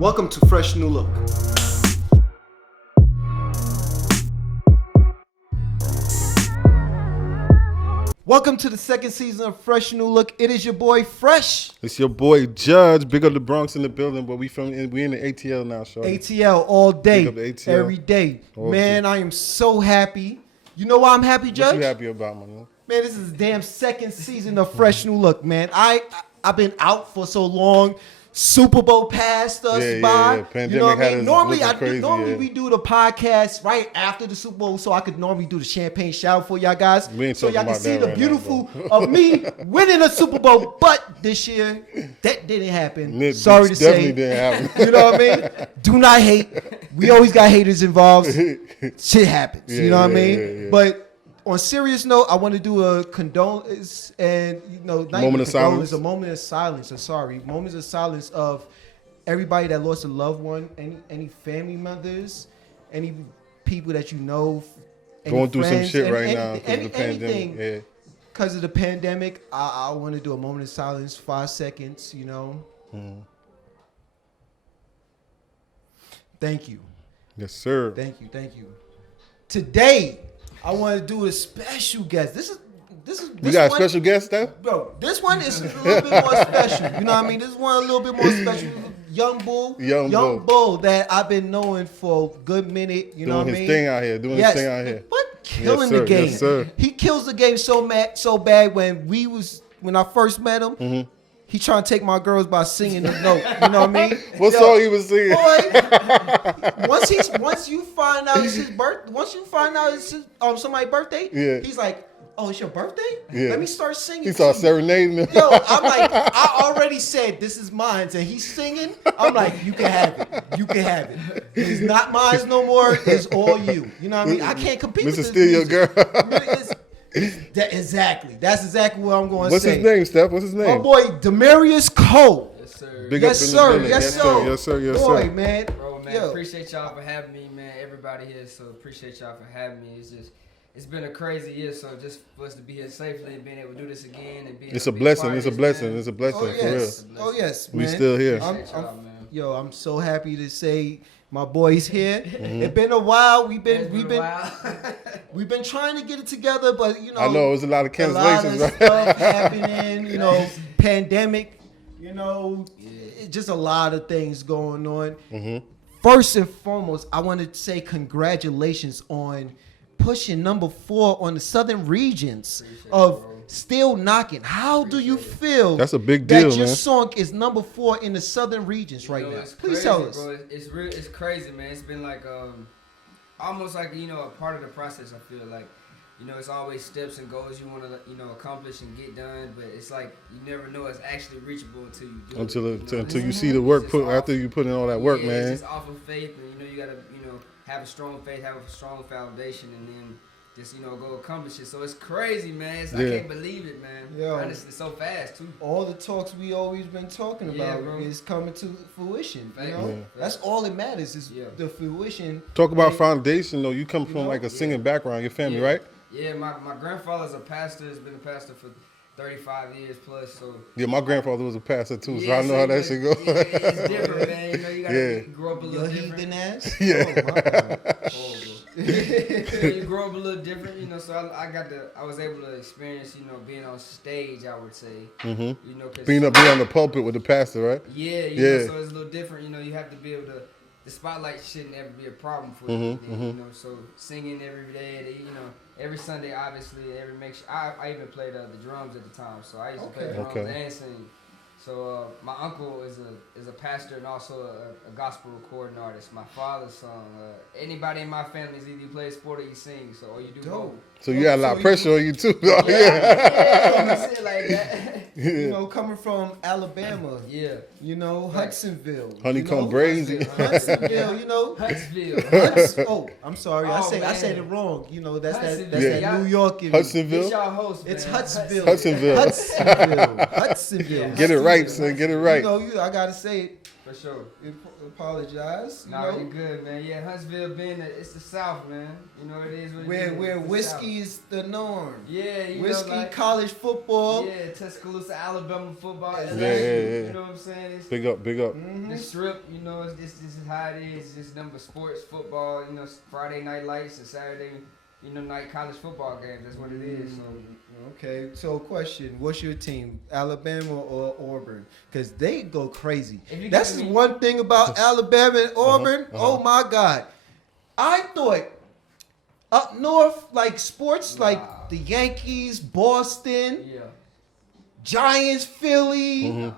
Welcome to Fresh New Look. Welcome to the second season of Fresh New Look. It is your boy Fresh. It's your boy Judge. Big up the Bronx in the building, but we in the ATL now, shorty. ATL all day, Big up the ATL. every day. All Man, day. I am so happy. You know why I'm happy, Judge? What you happy about, my man? Man, this is the damn second season of Fresh New Look, man. I've been out for so long. Super Bowl passed us by. Yeah. Pandemic you know what I had mean? us Normally, looking crazy, normally we do the podcast right after the Super Bowl, so I could normally do the champagne shower for y'all guys, We ain't so talking y'all can about see that the right beautiful now, of me winning a Super Bowl. But this year, that didn't happen. It Sorry to definitely say, didn't happen. you know what I mean? Do not hate. We always got haters involved. Shit happens. You know what I mean? Yeah. But on serious note, I want to do a condolence and not Moment even of condolence, silence. a moment of silence. Moments of silence of everybody that lost a loved one, any family members, any people that you know, any Going through some friends, shit and right now because of the pandemic. anything. Yeah. Because of the pandemic, I want to do a moment of silence, 5 seconds. Thank you. Yes, sir. Thank you. Today, I want to do a special guest. This We got a one- special guest, Steph? Bro, this one is a little bit more special. You know what I mean? This one a little bit more special. Young bull that I've been knowing for a good minute. You know what I mean? Doing his thing out here. Doing his thing out here. But killing Yes, sir. the game. Yes, sir. He kills the game so bad when I first met him. Mm-hmm. He trying to take my girls by singing the note. You know what I mean? What song he was singing? Boy, once you find out it's his birth, once you find out it's his, somebody's birthday, Yeah. he's like, "Oh, it's your birthday? Yeah. Let me start singing." He started to you." serenading them. Yo, I'm like, I already said this is mine, and he's singing. I'm like, you can have it. You can have it. It's not mine no more. It's all you. You know what I mean? I can't compete with Mr. this Steal Your music. Girl. Exactly. That's exactly what I'm going to What's say. his name, Steph? What's his My name? boy, Demarious Cole. Yes, sir. Big Yes, up in the sir. building. Yes, sir. Yes, sir. Yes, Boy, sir. man. Bro, man, Yo. appreciate y'all for having me, man. Everybody here, so appreciate y'all for having me. It's been a crazy year, so just for us to be here safely and being able to do this again and being It's able a to be blessing. part of It's a this, blessing. man. It's a blessing, Oh for real. yes. Oh yes, We man. still here. Appreciate y'all, man. I'm so happy to say my boy's here. Mm-hmm. It's been a while. We've It's been a while. we've been trying to get it together, but I know it was a lot of a lot of cancellations, right? stuff happening. Pandemic. Just a lot of things going on. Mm-hmm. First and foremost, I want to say congratulations on pushing number 4 on the Southern regions of Still Knocking. How do you feel? That's a big that deal, your man. song is number 4 in the Southern regions right You know, now. it's Please crazy, tell us. Bro. It's crazy, man. It's been like almost like a part of the process. I feel like it's always steps and goals you want to accomplish and get done, but it's like you never know it's actually reachable until you do Until it. you see the work It's put just after you put in all that work, yeah, man. It's just off of faith, and you gotta have a strong faith, have a strong foundation, and then just go accomplish it. So it's crazy, man. I Yeah. can't believe it, man. Yo. Honestly, so fast too. All the talks we always been talking Yeah, about bro. is coming to fruition. Facts. Yeah. That's all that matters is Yeah. the fruition. Talk about And- foundation, though. You come from like a singing background, your family, Yeah. right? Yeah, my grandfather's a pastor. Has been a pastor for 35 years plus. So Yeah, my grandfather was a pastor too, so yeah, I know how that shit go. It's different, man. You gotta Yeah. grow up a Your little heathen different. ass? Yeah. Oh, my God. Horrible. You grow up a little different, so I was able to experience, being on stage, I would say. Mm-hmm. 'Cause Being on the pulpit with the pastor, right? Yeah, Yeah. so it's a little different. You have to be able to. The spotlight shouldn't ever be a problem for you. Mhm, And, so singing every day, every Sunday, obviously, I even played the drums at the time, so I used to play drums Okay. and sing. So my uncle is a pastor and also a gospel recording artist. My father's son. Anybody in my family is either you play sport or you sing, or you do Dope. both. So you got a lot of pressure on you too. Yeah, Yeah. you see it like that. Coming from Alabama, Yeah. Hudsonville. Honeycomb braids. Huntsville, Huntsville. oh, I'm sorry. Oh, I said man. it wrong. That's Huntsville. that Yeah. New York. And Hudsonville. It's y'all host, man. It's Huntsville. Hudsonville. Hudsonville. Yeah. Get it right. right, son. Get it right. You know, I gotta say it. For sure. Apologize. You Nah, know, you good, man. Yeah, Huntsville it's the South, man. You know it is what it is. where It's the whiskey South. is the norm. Yeah, you Whiskey, know, like, college football. yeah, Tuscaloosa, Alabama football. Yeah, LSU, yeah. You know what I'm saying? It's, Big up. Mm-hmm. the strip, you know, this is how it is. It's just number sports, football, you know, Friday night lights and Saturday, you know, night college football games. That's what it is. So. Okay, so question: what's your team, Alabama or Auburn? Because they go crazy. That's give me- one thing about Alabama and Auburn. Oh my God, I thought up north, like sports, Nah. like the Yankees, Boston, Yeah. Giants, Philly,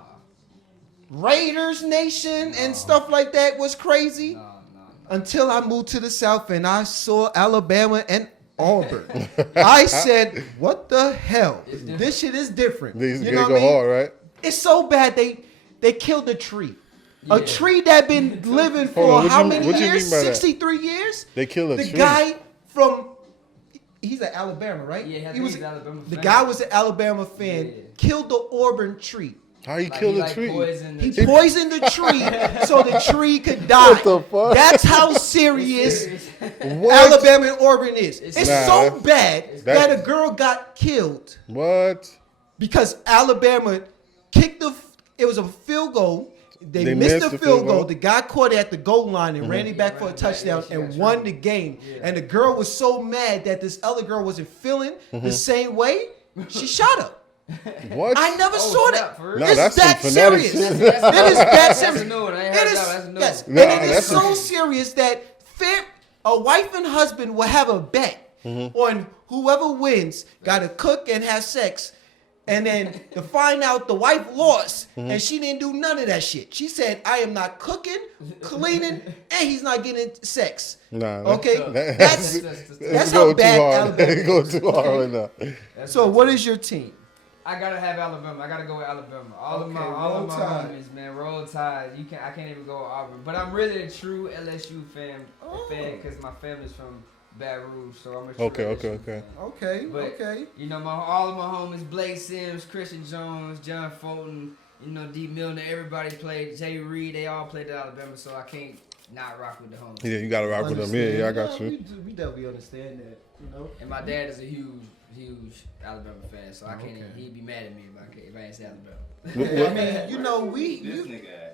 Raiders Nation, and stuff like that was crazy. Nah. Until I moved to the South and I saw Alabama and Auburn. I said, what the hell? This shit is different. These You go know what I mean? hard, right? It's so bad they killed a tree. Yeah. A tree that been living Hold for on, how what many you years? mean by that? 63 years? They kill a The tree. guy from he's at Alabama, right? Yeah, he was he's Alabama the fan. guy was an Alabama fan, Yeah. killed the Auburn tree. How he Like, kill he, a like, tree? poisoned the He tree. poisoned the tree so the tree could die. What the fuck? That's how serious What? Alabama and Auburn is. It's Nah, so bad that that- a girl got killed What? because Alabama kicked it was a field goal. They missed the field goal. The guy caught it at the goal line and ran it back for a ran it back. touchdown Yeah, she and got won trouble. the game. Yeah. And the girl was so mad that this other girl wasn't feeling the same way. She shot her. What? I never Oh, saw snap, that. for real? No, It's that's that some fanatic serious. shit. It is that That's serious. a new one. I ain't It heard is, that. That's a new yes, one. Nah, and it is that's so a- serious that a wife and husband will have a bet on whoever wins got to cook and have sex, and then to find out the wife lost and she didn't do none of that shit. She said, "I am not cooking, cleaning, and he's not getting sex." Nah. Okay, that- that's It's how going bad too hard. Alabama It is. goes too hard right now. So, what is your team? I gotta have Alabama. I gotta go with Alabama. All of my Roll Tide. homies, man. Roll Tide. I can't even go with Auburn. But I'm really a true LSU fan because my family's from Baton Rouge, so I'm a true Okay. LSU fan. Okay, But, okay. You know, all of my homies, Blake Sims, Christian Jones, John Fulton, you know, D. Milner, everybody played. Jay Reed, they all played at Alabama, so I can't not rock with the homies. Yeah, you gotta rock with them. Yeah, I got you. We definitely understand that, you know. And my dad is a huge Alabama fan, so I can't. Okay. He'd be mad at me if I ain't say Alabama. I mean, you know, This you nigga.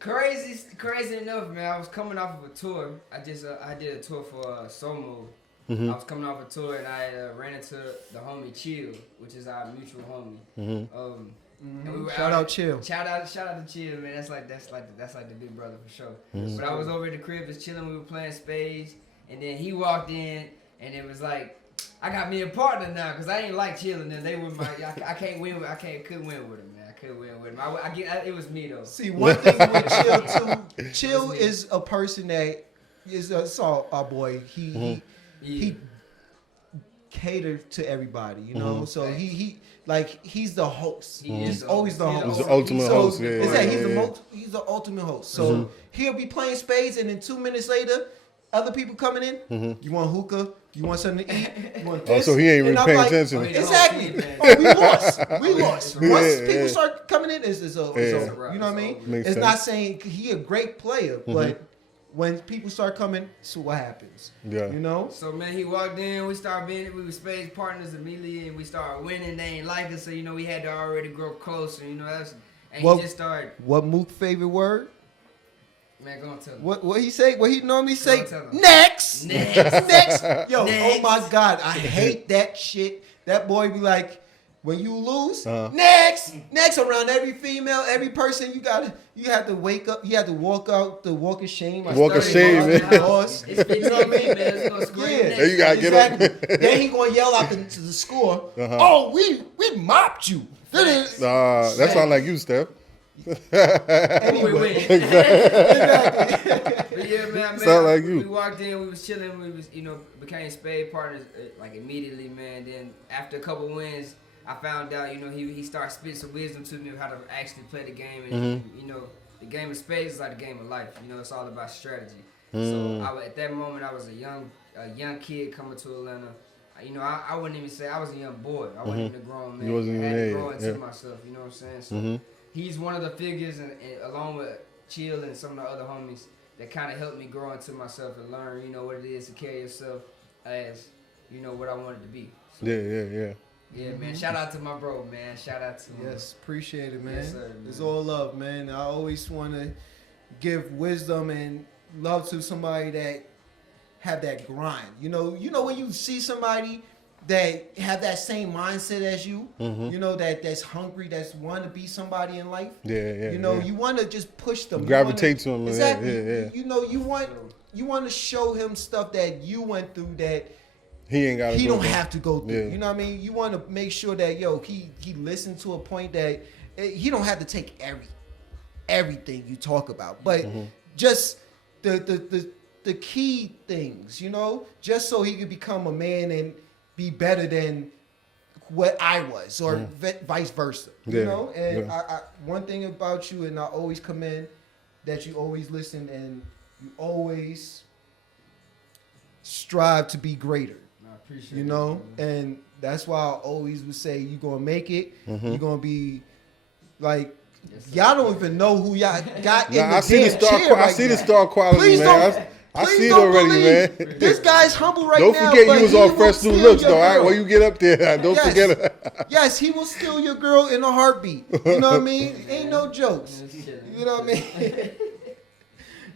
Crazy enough, man. I was coming off of a tour. I did a tour for Somo. I was coming off a tour and I ran into the homie Chill, which is our mutual homie. And we were shout out Chill. Shout out to Chill, man. That's like the big brother for sure. But I was over at the crib just chilling. We were playing spades, and then he walked in, and it was like, I got me a partner now because I ain't like chilling. And they were my, I couldn't win with him, man. I couldn't win with him. It was me though. See, one thing with Chill too, Chill is a person that is our boy. He catered to everybody, you know. So he's the host. He's always the host. He's the ultimate host. Yeah, It's yeah, like yeah. he's the ultimate host. So he'll be playing spades, and then 2 minutes later, other people coming in. You want hookah? You want something to eat? You want this? Oh, so he ain't And really I'm paying like, attention. Exactly. Oh, We lost. Once Yeah, people yeah. start coming in, it's over. Yeah. You know what I mean? Makes It's sense. not saying he a great player, but when people start coming, so what happens? Yeah. You know? So man, he walked in. We were spades partners immediately, and we started winning. They ain't like us, so you know we had to already grow closer. You know and Well- he just started. What Mook's favorite word? Man, go on tell him. What he say? What he normally say? Don't tell him. Next. Next. Yo, Next. oh my God, I hate that shit. That boy be like, when you lose, Uh-huh. next around every female, every person, you have to wake up, you have to walk out the walk of shame. Like Walk of 30 shame, miles man. an hour. It's 15 man. It's gonna scream Yeah, next. There you gotta get up. exactly. Then he gonna yell out to the score. Oh, we mopped you. Facts. That sound like you, Steph. Anyway. But yeah, man. Sound like you. We walked in, we was chilling, we was, became spade partners like immediately, man. Then after a couple wins, I found out, he started spitting some wisdom to me of how to actually play the game. And, the game of spades is like the game of life. It's all about strategy. So at that moment, I was a young kid coming to Atlanta. you know, I wouldn't even say I was a young boy. I wasn't even a grown man. You wasn't I had even to grow there, into myself. You know what I'm saying? So he's one of the figures, and along with Chill and some of the other homies, that kind of helped me grow into myself and learn, you know, what it is to carry yourself as, you know, what I wanted to be. So, yeah, man. Shout out to my bro, man. Shout out to him. Yes, appreciate it, man. Yes, sir, man. It's all love, man. I always want to give wisdom and love to somebody that have that grind. You know when you see somebody that have that same mindset as you, you know, that's hungry, that's want to be somebody in life. You know, you want to just push them. Gravitate to him. Exactly. You know, you want to show him stuff that you went through that he don't have to go through. You know what I mean? You want to make sure that he listened to a point that he don't have to take everything you talk about, but just the key things, you know, just so he could become a man and be better than what I was, or vice versa. You know, and I one thing about you, and I always commend that you always listen and you always strive to be greater. I appreciate you know, and that's why I always would say you're gonna make it. You're gonna be like. Y'all don't even know who y'all got in the I see damn chair right I see now. the star quality, Please man. I see it already, man. This guy's humble right Don't now. forget but you was he on will Fresh New steal Looks, your though. All right, girl. when you get up there, don't forget it. Yes, he will steal your girl in a heartbeat. You know what I mean? Ain't no jokes. You know what I mean?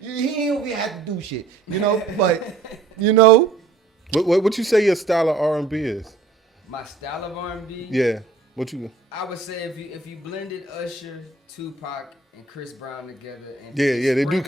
He ain't we have to do shit. You know, but you know. What you say your style of R&B is? My style of R&B? Yeah. What you? I would say if you blended Usher, Tupac, and Chris Brown together, and they do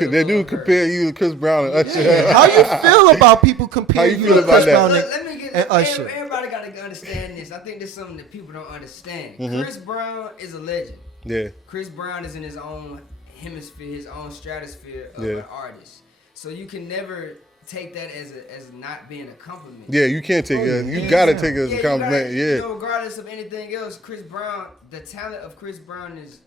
compare you to Chris Brown and Usher. Yeah. How you feel about people comparing you to Chris Brown and Usher? Everybody got to understand this. I think there's something that people don't understand. Chris Brown is a legend. Yeah. Chris Brown is in his own hemisphere, his own stratosphere of an artist. So you can never take that as not being a compliment. Yeah, you can't take it. You gotta take it as a compliment. You know, regardless of anything else, Chris Brown, the talent of Chris Brown is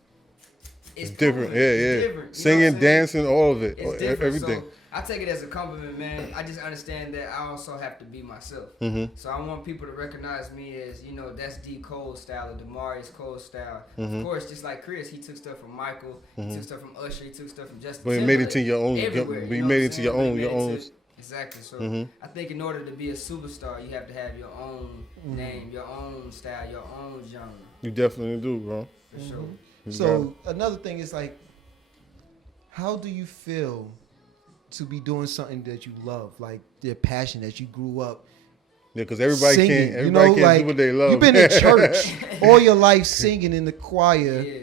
different. It's different. Singing, dancing, all of it, it's different. everything. So I take it as a compliment, man. I just understand that I also have to be myself. So I want people to recognize me as, you know, that's D. Cole's style, or Demarious Cole's style. Of course, just like Chris, he took stuff from Michael, he took stuff from Usher, he took stuff from Justin But Timberlake. you made it to your own. Everywhere, You made it to your own. Exactly. So I think in order to be a superstar, you have to have your own name, your own style, your own genre. You definitely do, bro. For sure. So another thing is like, how do you feel to be doing something that you love, like their passion that you grew up? Yeah, because everybody singing, can't do what they love. You've been in church all your life singing in the choir. Yeah.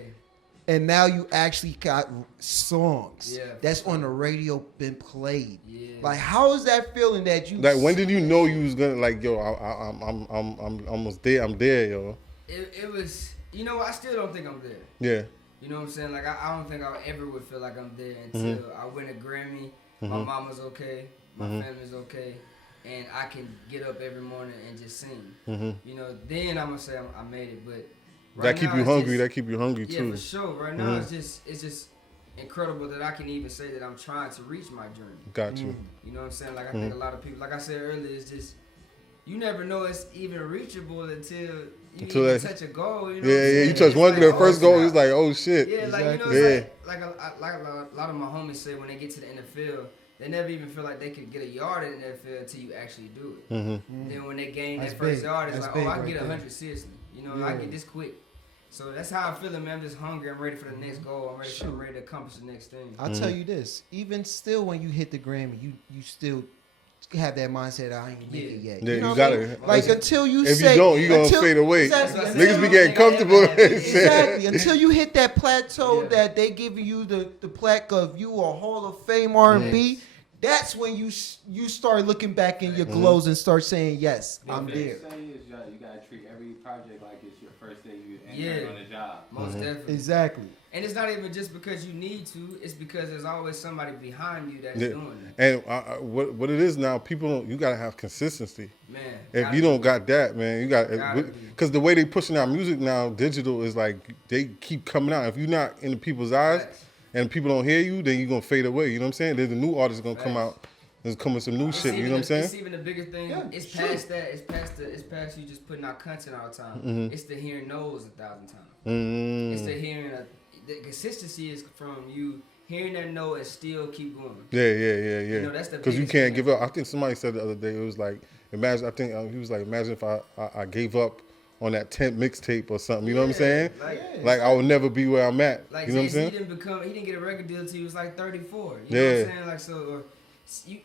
And now you actually got songs that's on the radio been played. Yeah. Like, how is that feeling that you? Like, when did you know you was gonna I'm almost there? I'm there, yo. It was, you know, I still don't think I'm there. Yeah. You know what I'm saying? Like, I don't think I ever would feel like I'm there until I win a Grammy. My mama's okay, my family's okay, and I can get up every morning and just sing. You know, then I'm gonna say I made it, but. That keep you hungry. That keep you hungry too. Yeah, for sure. Right now, it's just incredible that I can even say that I'm trying to reach my journey. Got you. You know what I'm saying? Like I think a lot of people, like I said earlier, it's just you never know it's even reachable until you even touch a goal. You know what I'm saying? You touch one the first goal, it's like, oh shit. Yeah, like you know, it's like a lot of my homies say when they get to the NFL. They never even feel like they could get a yard in the NFL until you actually do it. Then when they gain that first yard, it's like, oh, I can get 100 seriously. You know, I can get this quick. So that's how I'm feeling, man. I'm just hungry. I'm ready for the next goal. I'm ready to accomplish the next thing. I'll tell you this. Even still, when you hit the Grammy, you still have that mindset, I ain't make it yet. Yeah, you know you gotta. Like, until you if say... you don't, you're going to fade away. Exactly. Niggas be getting comfortable. Exactly. Until you hit that plateau that they give you the plaque of you a Hall of Fame R&B, that's when you start looking back in your clothes and start saying, yes, I'm there. You gotta treat every project like it's your first day you enter on the job. Most definitely. Exactly. And it's not even just because you need to. It's because there's always somebody behind you that's doing it. And what it is now, you gotta have consistency. Man. If you don't got that, man, you got because the way they pushing out music now, digital is like they keep coming out. If you're not in the people's eyes and people don't hear you, then you're gonna fade away. You know what I'm saying? There's a new artist gonna come out. There's coming some new shit. You know what I'm saying? It's even the bigger thing. Yeah, It's sure. past that. It's past you just putting out content all the time. Mm-hmm. It's the hearing no's 1,000 times. Mm. It's the hearing. The consistency is from you hearing that no and still keep going. Yeah. You know, that's the Because you biggest can't thing. give up. I think somebody said the other day, it was like, imagine, I think he was like, imagine if I gave up on that 10th mixtape or something. You know what I'm saying? Like, I would never be where I'm at. Like, you know what I'm saying? he didn't get a record deal until he was like 34. You know what I'm saying? Like, so,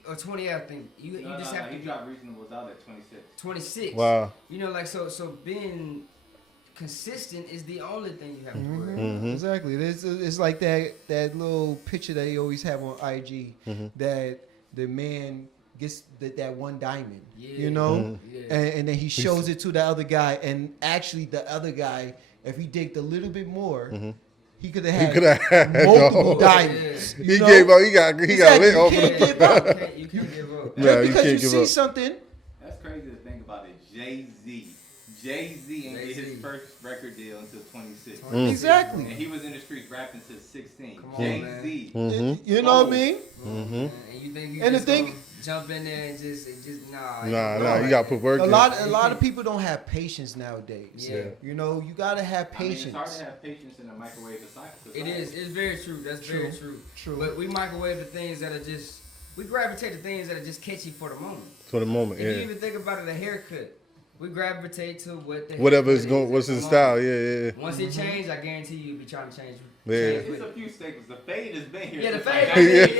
or 20, I think. You just have to. He dropped Reasonable's out at 26. 26. Wow. You know, like, so being consistent is the only thing you have to worry about. Mm-hmm. Exactly. It's like that little picture that they always have on IG that the man gets that one diamond, you know, and then he shows it to the other guy, and actually the other guy, if he digged a little bit more, he could have had multiple diamonds. He gave up. He got lit off You of can't give up. You can't give up. Yeah, Just because you can't give see up. something. That's crazy to think about it. Jay-Z didn't get his first record deal until 26. Exactly. And he was in the streets rapping since 16. Come on, Jay-Z. You know what I mean? And you think you And the just thing- gonna jump in there and just nah. Nah, you got to put work A in. lot of people don't have patience nowadays. Yeah. You know, you gotta have I mean, patience. it's hard to have patience in a microwave society. It is. It's very true. That's very true. True. But we microwave the things that are just. We gravitate to things that are just catchy for the moment. For the moment, If you yeah. even think about it, a haircut. We gravitate to what the Whatever is haircut going, what's at his the style, moment. yeah. Once it changes, I guarantee you'll be trying to change. Yeah. change There's with a it. few staples. The fade has been here. Yeah, the since fade.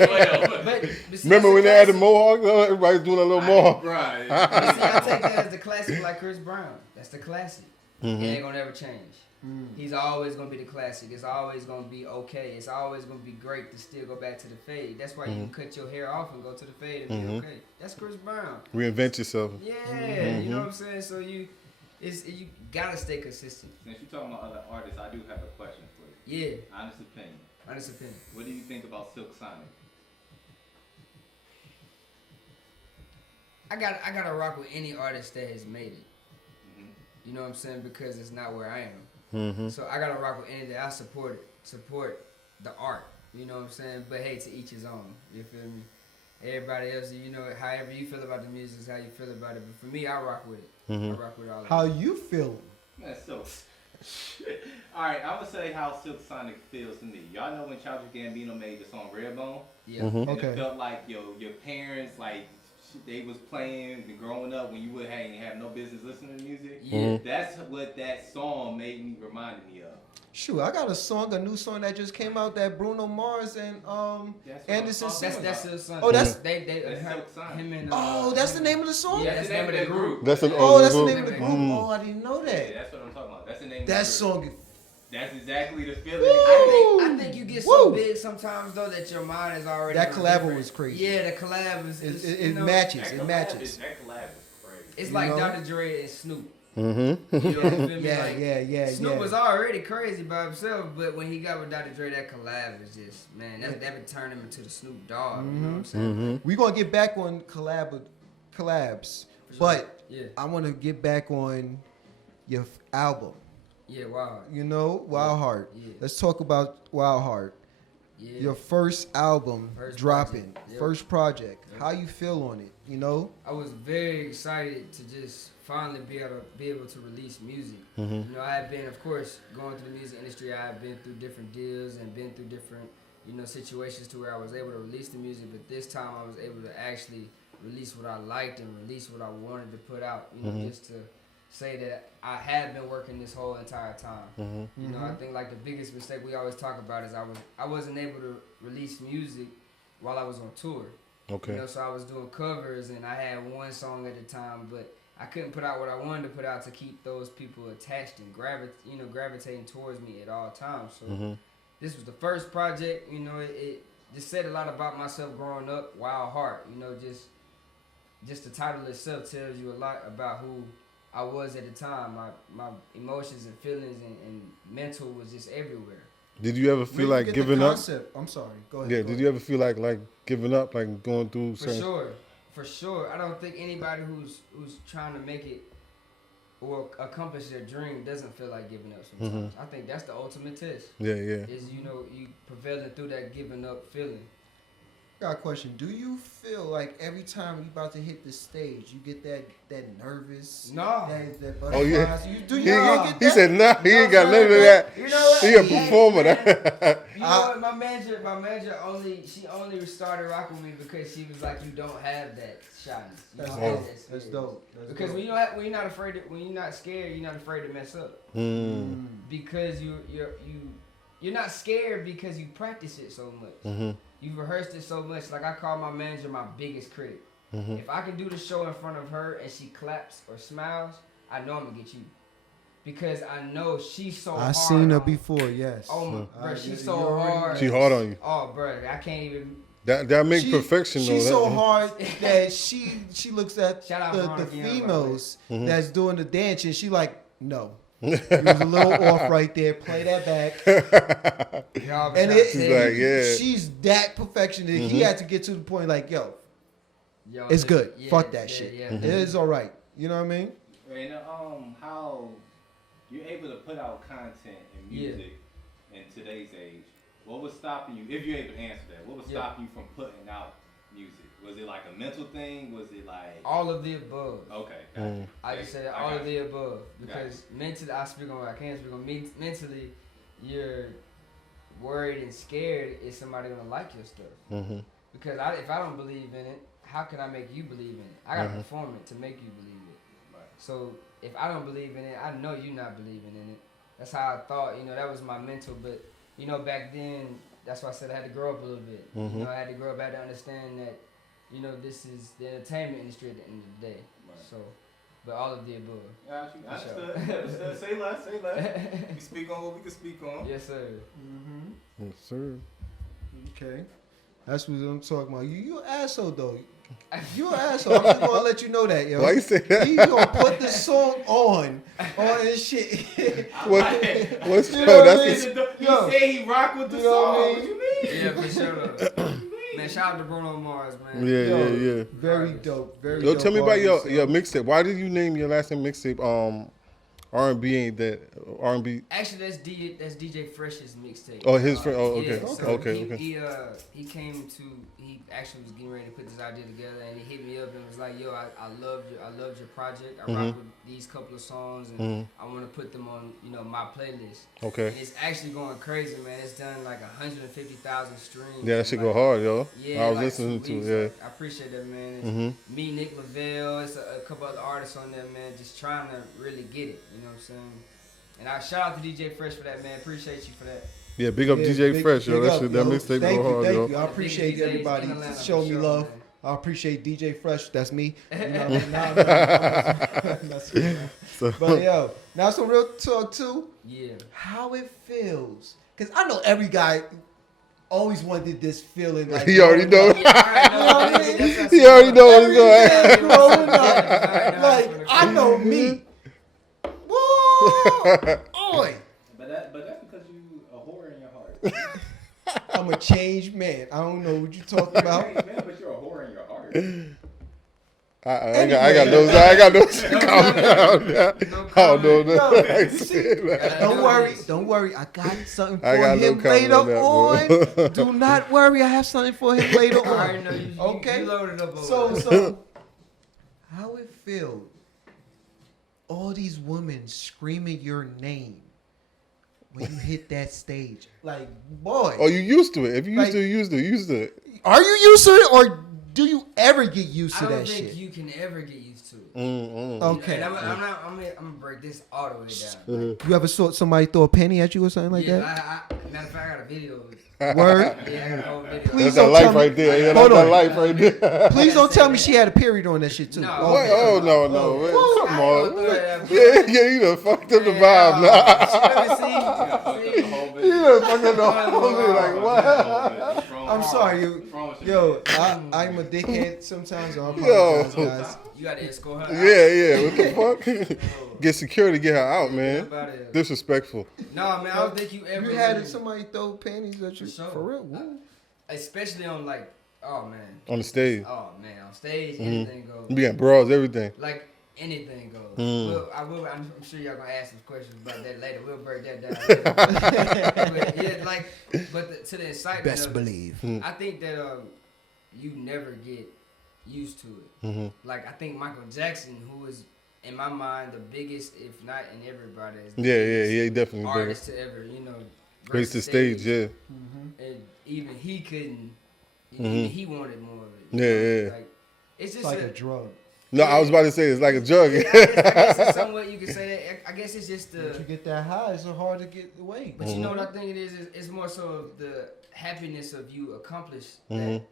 like Yeah. 1912. But see, Remember that's when the they had the classic. mohawk? Everybody's doing a little mohawk. Right. But see, I take that as the classic, like Chris Brown. That's the classic. It ain't gonna never change. He's always gonna be the classic. It's always gonna be okay. It's always gonna be great to still go back to the fade. That's why you can cut your hair off and go to the fade and be okay. That's Chris Brown. Reinvent yourself. Yeah, you know what I'm saying. So you gotta stay consistent. Since you're talking about other artists, I do have a question for you. Yeah, Honest opinion. honest opinion. What do you think about Silk Sonic? I gotta rock with any artist that has made it. You know what I'm saying? Because it's not where I am. So I gotta rock with any that I support the art. You know what I'm saying? But hey, to each his own. You feel me? Everybody else, you know, however you feel about the music is how you feel about it. But for me, I rock with it. I rock with all of How it. you feeling? Man, so. Alright, I'm gonna say how Silk Sonic feels to me. Y'all know when Childish Gambino made the song Redbone? Yeah. And Okay. it felt like your parents, like, they was playing and growing up when you would have no business listening to music. Yeah. That's what that song reminded me of. Shoot, I got a new song that just came out that Bruno Mars and That's what Anderson I'm talking sang. That's his son. Oh, that's- they That's Silk Sonic. him and Oh, that's the name of the song? Yeah, that's the name of the group. That's an Oh, that's the old name of the group. group. Oh, I didn't know Yeah, that. that's what I'm talking about. That's the name of That the group. song. That's exactly the feeling. I think you get so Woo. big sometimes though that your mind is already That on collab different- was crazy. Yeah, the collab is It you know, matches. That It collab matches. That collab is crazy. It's You like know? Dr. Dre and Snoop. Mm-hmm. You know, you feel me? Yeah, Like, yeah. Snoop was already crazy by himself, but when he got with Dr. Dre, that collab is just man, that would turn him into the Snoop Dogg. You know what I'm saying? We're gonna get back on collabs, but Yeah, I want to get back on your album. yeah, wow, You know, Wild Heart. Yeah. Let's talk about Wild Heart. yeah. Your first album First dropping, project. Yep. first project. Yep. How you feel on it? You know, I was very excited to just finally be able to release music. Mm-hmm. You know, I had been, of course, going through the music industry. I had been through different deals and been through different, you know, situations to where I was able to release the music. But this time, I was able to actually release what I liked and release what I wanted to put out. You know, just to say that I had been working this whole entire time. You know, I think like the biggest mistake we always talk about is I wasn't able to release music while I was on tour. Okay. You know, so I was doing covers and I had one song at a time, but I couldn't put out what I wanted to put out to keep those people attached and gravitating towards me at all times. So this was the first project. You know, it just said a lot about myself growing up. Wild Heart. You know, just the title itself tells you a lot about who I was at the time. My emotions and feelings and mental was just everywhere. Did you ever feel like giving up? I'm sorry. Go ahead. Yeah. go Did ahead. you ever feel like giving up, like going through? For sure. I don't think anybody who's trying to make it or accomplish their dream doesn't feel like giving up sometimes. I think that's the ultimate test. Yeah. Is you prevailing through that giving up feeling. Got a question. Do you feel like every time you about to hit the stage, you get that nervous? No. That Oh yeah. butterflies? Do you He get that? said nah. He ain't got none of that. You know what? He a performer. You know what? My manager only started rocking with me because she was like, you don't have that shyness. You don't have that That's spirit. dope. That's Because dope. when you're not afraid, when you're not scared, you're not afraid to mess up. Because you're not scared because you practice it so much. You've rehearsed it so much. Like I call my manager my biggest critic. If I can do the show in front of her and she claps or smiles, I know I'm gonna get you. Because I know she's so hard. I've seen her on- before, yes. Oh my, bro, she's you so already- hard. She hard on you. Oh, bro, I can't even. That makes perfection though. She's That- so hard that she looks at Shout out the Veronica Young, females that's doing the dance and she like, no. You was a little off right there. Play that back. Y'all And trying to it, tell like, you. yeah. she's that perfectionist. He had to get to the point like, yo, Yo, it's good. yeah, Fuck that yeah, shit. yeah. It is all right. You know what I mean? And how you're able to put out content and music in today's age? What was stopping you? If you're able to answer that, what was stopping you from putting out music? Was it like a mental thing? Was it like All of the above. okay? Gotcha. I just said all of the above because mentally, I can't speak on mentally. You're worried and scared is somebody gonna like your stuff. Because if I don't believe in it, how can I make you believe in it? I gotta perform it to make you believe it. Right. So if I don't believe in it, I know you're not believing in it. That's how I thought. That was my mental. But back then, that's why I said I had to grow up a little bit. I had to grow up. I had to understand that. This is the entertainment industry at the end of the day. Right. So, but all of the above. Got you. For Understood. Say less. Say less. We speak on what we can speak on. Yes, sir. Yes, sir. Okay. That's what I'm talking about. You an asshole though. You an asshole. I'm just gonna let you know that, yo. Why you say that? He gonna put the song on his shit. What's You know what I that's mean? the, He Yo. said he rock with the You know song. what I mean? What you mean? Yeah, for sure. Man, shout out to Bruno Mars, man. yeah. Very dope. Very Yo, dope. tell me about artist, your mixtape. Why did you name your last name mixtape? R&B ain't that R&B? Actually, that's DJ Fresh's mixtape. Oh, his friend. Oh, okay, Yeah, so okay. he came to. He actually was getting ready to put this idea together, and he hit me up and was like, "Yo, I loved your project. I rock with these couple of songs, and I want to put them on, my playlist." Okay. And it's actually going crazy, man. It's done like 150,000 streams. Yeah, that shit like, go hard, yo. Yeah, I was like listening 2 to weeks. it. I appreciate that, man. It's me, Nick Lavelle. It's a couple other artists on there, man. Just trying to really get it. You know what I'm saying? And I shout out to DJ Fresh for that, man. Appreciate you for that. Yeah, big up DJ Fresh, yo. That shit, that yo. mixtape Thank go hard, you, yo. thank you. I appreciate DJs everybody in Atlanta, showing me for sure, love. man. I appreciate DJ Fresh. That's me. You know what I mean? That's me. But yo, now some real talk too. Yeah. How it feels, because I know every guy always wanted this feeling. Like He already know. Yeah, all right, no, He already know what's Every going day on. growing up, like I know me. Whoa, oi! But that's because you a whore in your heart. I'm a changed man. I don't know what you talking about. Hey, man, but you're a whore in your heart. I got those. Calm down. I don't know. Don't worry. I got something for I got no him comment later on that, bro. on. Do not worry. I have something for him later I already on. know you, Okay. you loaded up over So, how it feel? All these women screaming your name when you hit that stage. Like, boy. Oh, you used to it. If you used Like- to it, you used to it. Are you used to it or do you ever get used to I don't that think shit? you can ever get used to it. Okay. And I'm gonna break this all the way down. You ever saw somebody throw a penny at you or something like Yeah, that? matter of fact, I got a video of it. Word? Yeah, I got a whole video. Please That's that don't life tell me- right there. Yeah, Hold that's that on. life right there. Please don't tell me she had a period on that shit too. No. What? Okay. Oh no, man. Come on. Woo! Yeah, you done fucked up the vibe now. See? You done fucked up the whole thing. Like what? I'm sorry, yo. I'm a dickhead sometimes. I apologize, guys. You got to escort her out. Yeah. What the fuck? Get security, get her out, man. About it. Disrespectful. No, man, I don't think you ever You had really- somebody throw panties at you For sure. for real? Woo. especially on like, oh man, On the stage. on stage, anything goes. You got bras, everything. Like anything goes. I'm sure y'all gonna ask some questions about that later. We'll break that down. Later. But yeah, like, to the excitement. Best of it, believe. I think that you never get used to it. Mm-hmm. Like I think Michael Jackson, who is in my mind the biggest, if not in everybody's, Yeah, definitely artist to ever, grace the stage, yeah. And even he couldn't. Mm-hmm. Even he wanted more of it. Yeah. Like it's just It's like a drug. No, I was about to say it's like a drug. I guess it's somewhat you could say that. I guess it's just Once you get that high, it's so hard to get away. But you know what I think it is? It's more so the happiness of you accomplish that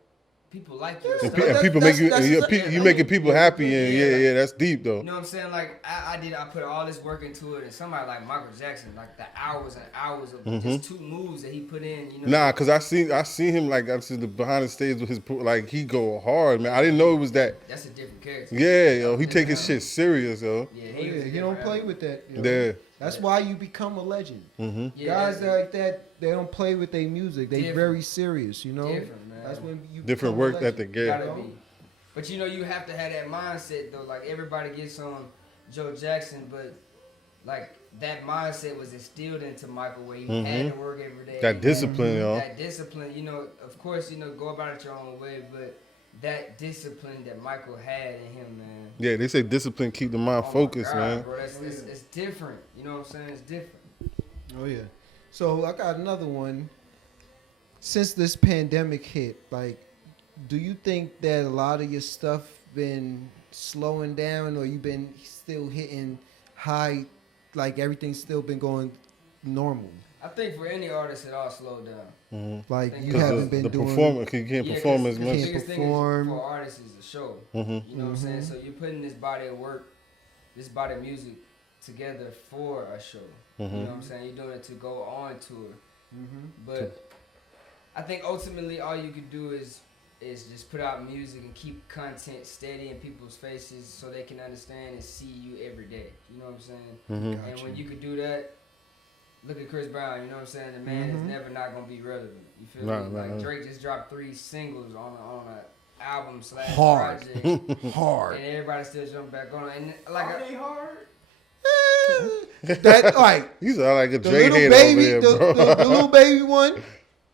people like you. And, stuff. and people make you, that's you making people happy, and yeah, that's deep though. You know what I'm saying? Like I put all this work into it, and somebody like Michael Jackson, like the hours and hours of just 2 moves that he put in. Nah, cause I seen him like I seen the behind the stage with his like he go hard, man. I didn't know it was that. That's a different character. Yeah, yo, he take his shit serious, yo. Yeah, He don't play with that. Yeah. That's why you become a legend. Mm-hmm. Guys like that, they don't play with their music. They very serious, Different, man. That's when you Different become a work legend. ethic, yeah. Gotta be. But you have to have that mindset though. Like everybody gets on Joe Jackson, but like that mindset was instilled into Michael where he had to work every day. That discipline, yo. That discipline, of course, go about it your own way, but that discipline that Michael had in him, man. Yeah, they say discipline keep the mind Oh my focused, God, man. Bro, it's different. You know what I'm saying? It's different. Oh yeah. So I got another one. Since this pandemic hit, like, do you think that a lot of your stuff been slowing down, or you been still hitting high, like everything's still been going normal? I think for any artist, it all slowed down. Like Think you because haven't been the doing. performance, you can't perform as The much. biggest thing perform. for artists is a show. Mm-hmm. You know what I'm saying? So you're putting this body of work, this body of music together for a show. You know what I'm saying? You're doing it to go on tour. But I think ultimately all you could do is just put out music and keep content steady in people's faces so they can understand and see you every day. You know what I'm saying? And when you could do that, look at Chris Brown. You know what I'm saying? The man is never not gonna be relevant. You feel me? Like Drake just dropped 3 singles on a album / Hard. project, Hard. and everybody still jumping back on it. And like, Are they hard? That like You sound like a the Drake little head baby, over there, bro. the little baby one,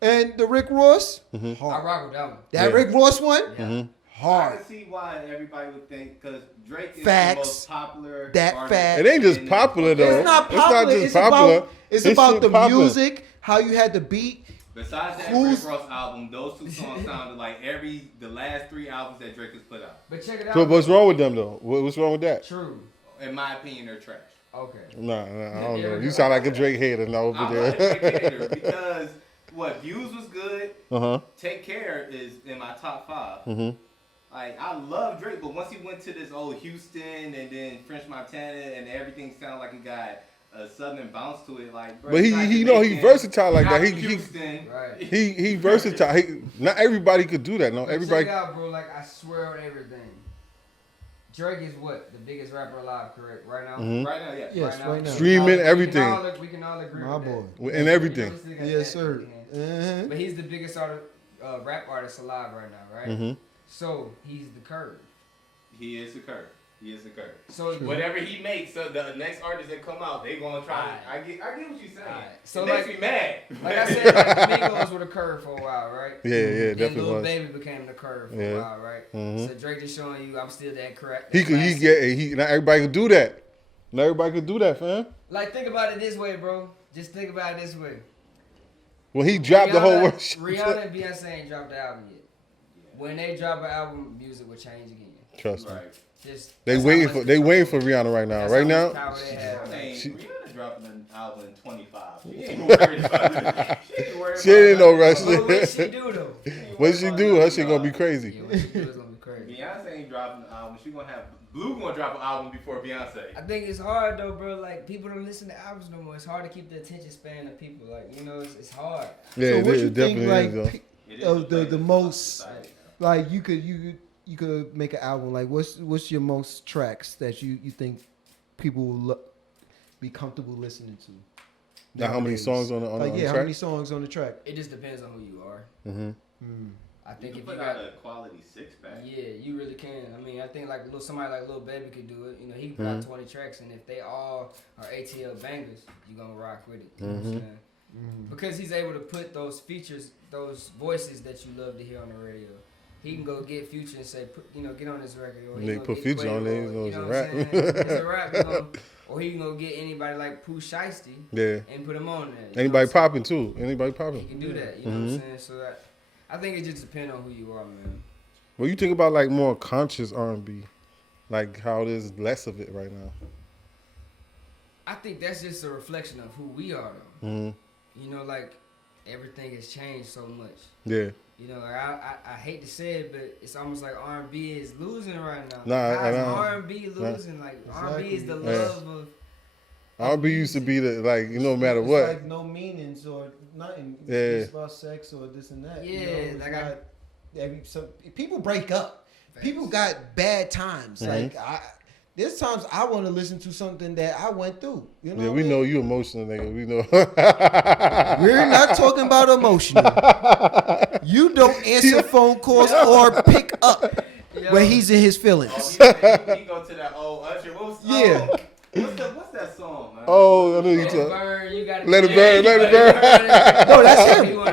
and the Rick Ross. I Hard. rock with that one. That Yeah. Rick Ross one. Yeah. I Hard. can see why everybody would think, because Drake is Facts. the most popular That artist fact. It ain't just in- popular though. It's not popular. just It's popular. about it's This about shit the popular. music, how you had the beat. Besides that Who's- Rick Ross album, those 2 songs sounded like the last 3 albums that Drake has put out. But check it out. So what's wrong with them though? What's wrong with that? True. In my opinion, they're trash. Okay. Nah, I don't know. You sound like a Drake hater now over I'm not a there. Drake hater because what Views was good. Uh-huh. Take Care is in my top 5. Mm-hmm. Like I love Drake, but once he went to this old Houston and then French Montana and everything sounded like it got a southern bounce to it, like. Bro, But it's not he Jamaican, versatile like not that. Houston. Right. He versatile. Not everybody could do that. No, But everybody. check it out, bro. Like I swear on everything. Drake is what? The biggest rapper alive, correct? Right now? Mhm. Right now, yes. Yes, right now. Streaming, everything. We can all agree My with boy. that. And everything. We still got Yes, that sir. in hand. Uh-huh. But he's the biggest rap artist alive right now, right? Mm-hmm. So he's the curve. He is the curve. He is the curve. So Whatever he makes, so the next artist that come out, they gonna try. Alright. I get what you're saying. Alright. So So it makes like- me mad. like I said, like Migos were the curve for a while, right? Yeah, Then definitely Lil was. Baby became the curve for Yeah. a while, right? Mhm. So Drake just showing you I'm still that correct. Not everybody could do that. Not everybody could do that, fam. Like think about it this way, bro. Just think about it this way. When he dropped the whole Rihanna- world. Rihanna and Beyonce ain't dropped the album yet. When they drop an album, music will change again. Trust me. Right. Just They that's waiting how for much they control- waiting for Rihanna right now. that's Right how now, much power they have. I mean, She- Rihanna dropping an album in 25. She ain't worried about it. She ain't worried She ain't no about rush. But what she do though? what she do? Her shit gonna be Yeah, crazy. what she do is gonna be crazy. Beyonce ain't dropping an album. She gonna have Blue gonna drop an album before Beyonce. I think it's hard though, bro. Like people don't listen to albums no more. It's hard to keep the attention span of people. Like it's hard. Yeah, So it what is, you it think, definitely like, is, though. It is the playing most, society. like you could make an album. Like what's your most tracks that you think people will be comfortable listening to? Now, how many nowadays? songs on the Like on the how track? many songs on the track? It just depends on who you are. Mm-hmm. I You think can if put you out got a quality 6-pack. yeah, you really can. I mean, I think like somebody like Lil Baby could do it. He can put out 20 tracks, and if they all are ATL bangers, you gonna rock with it. You know what I'm saying? Because he's able to put those features, those voices that you love to hear on the radio. he can go get Future and say, get on this record. Or he They gonna put get Future Quavo, on there, you know it's a what rap. I'm saying? It's a rap. Or he can go get anybody like Pooh Shiesty and put him on there. Anybody popping too. Anybody He popping. can do that. You know what I'm saying? So I think it just depends on who you are, man. Well, you think about like more conscious R&B, like how there's less of it right now. I think that's just a reflection of who we are, though. You know, like everything has changed so much. Yeah. You know, like I hate to say it, but it's almost like R&B is losing right now. Nah, R&B losing? Like R&B is the love of. R&B used to be the like no matter it's what. like no meanings or nothing. Yeah. It's about sex or this and that. Yeah, people break up. People got bad times. Like there's times I want to listen to something that I went through. You know. Yeah, we know you emotional, nigga. We know. We're not talking about emotional. You don't answer phone calls or pick up when he's in his feelings. He go to that old Usher. What's that song, man? Oh, I know you Let it talking. burn, you gotta Let it burn, let it burn. No, that's him.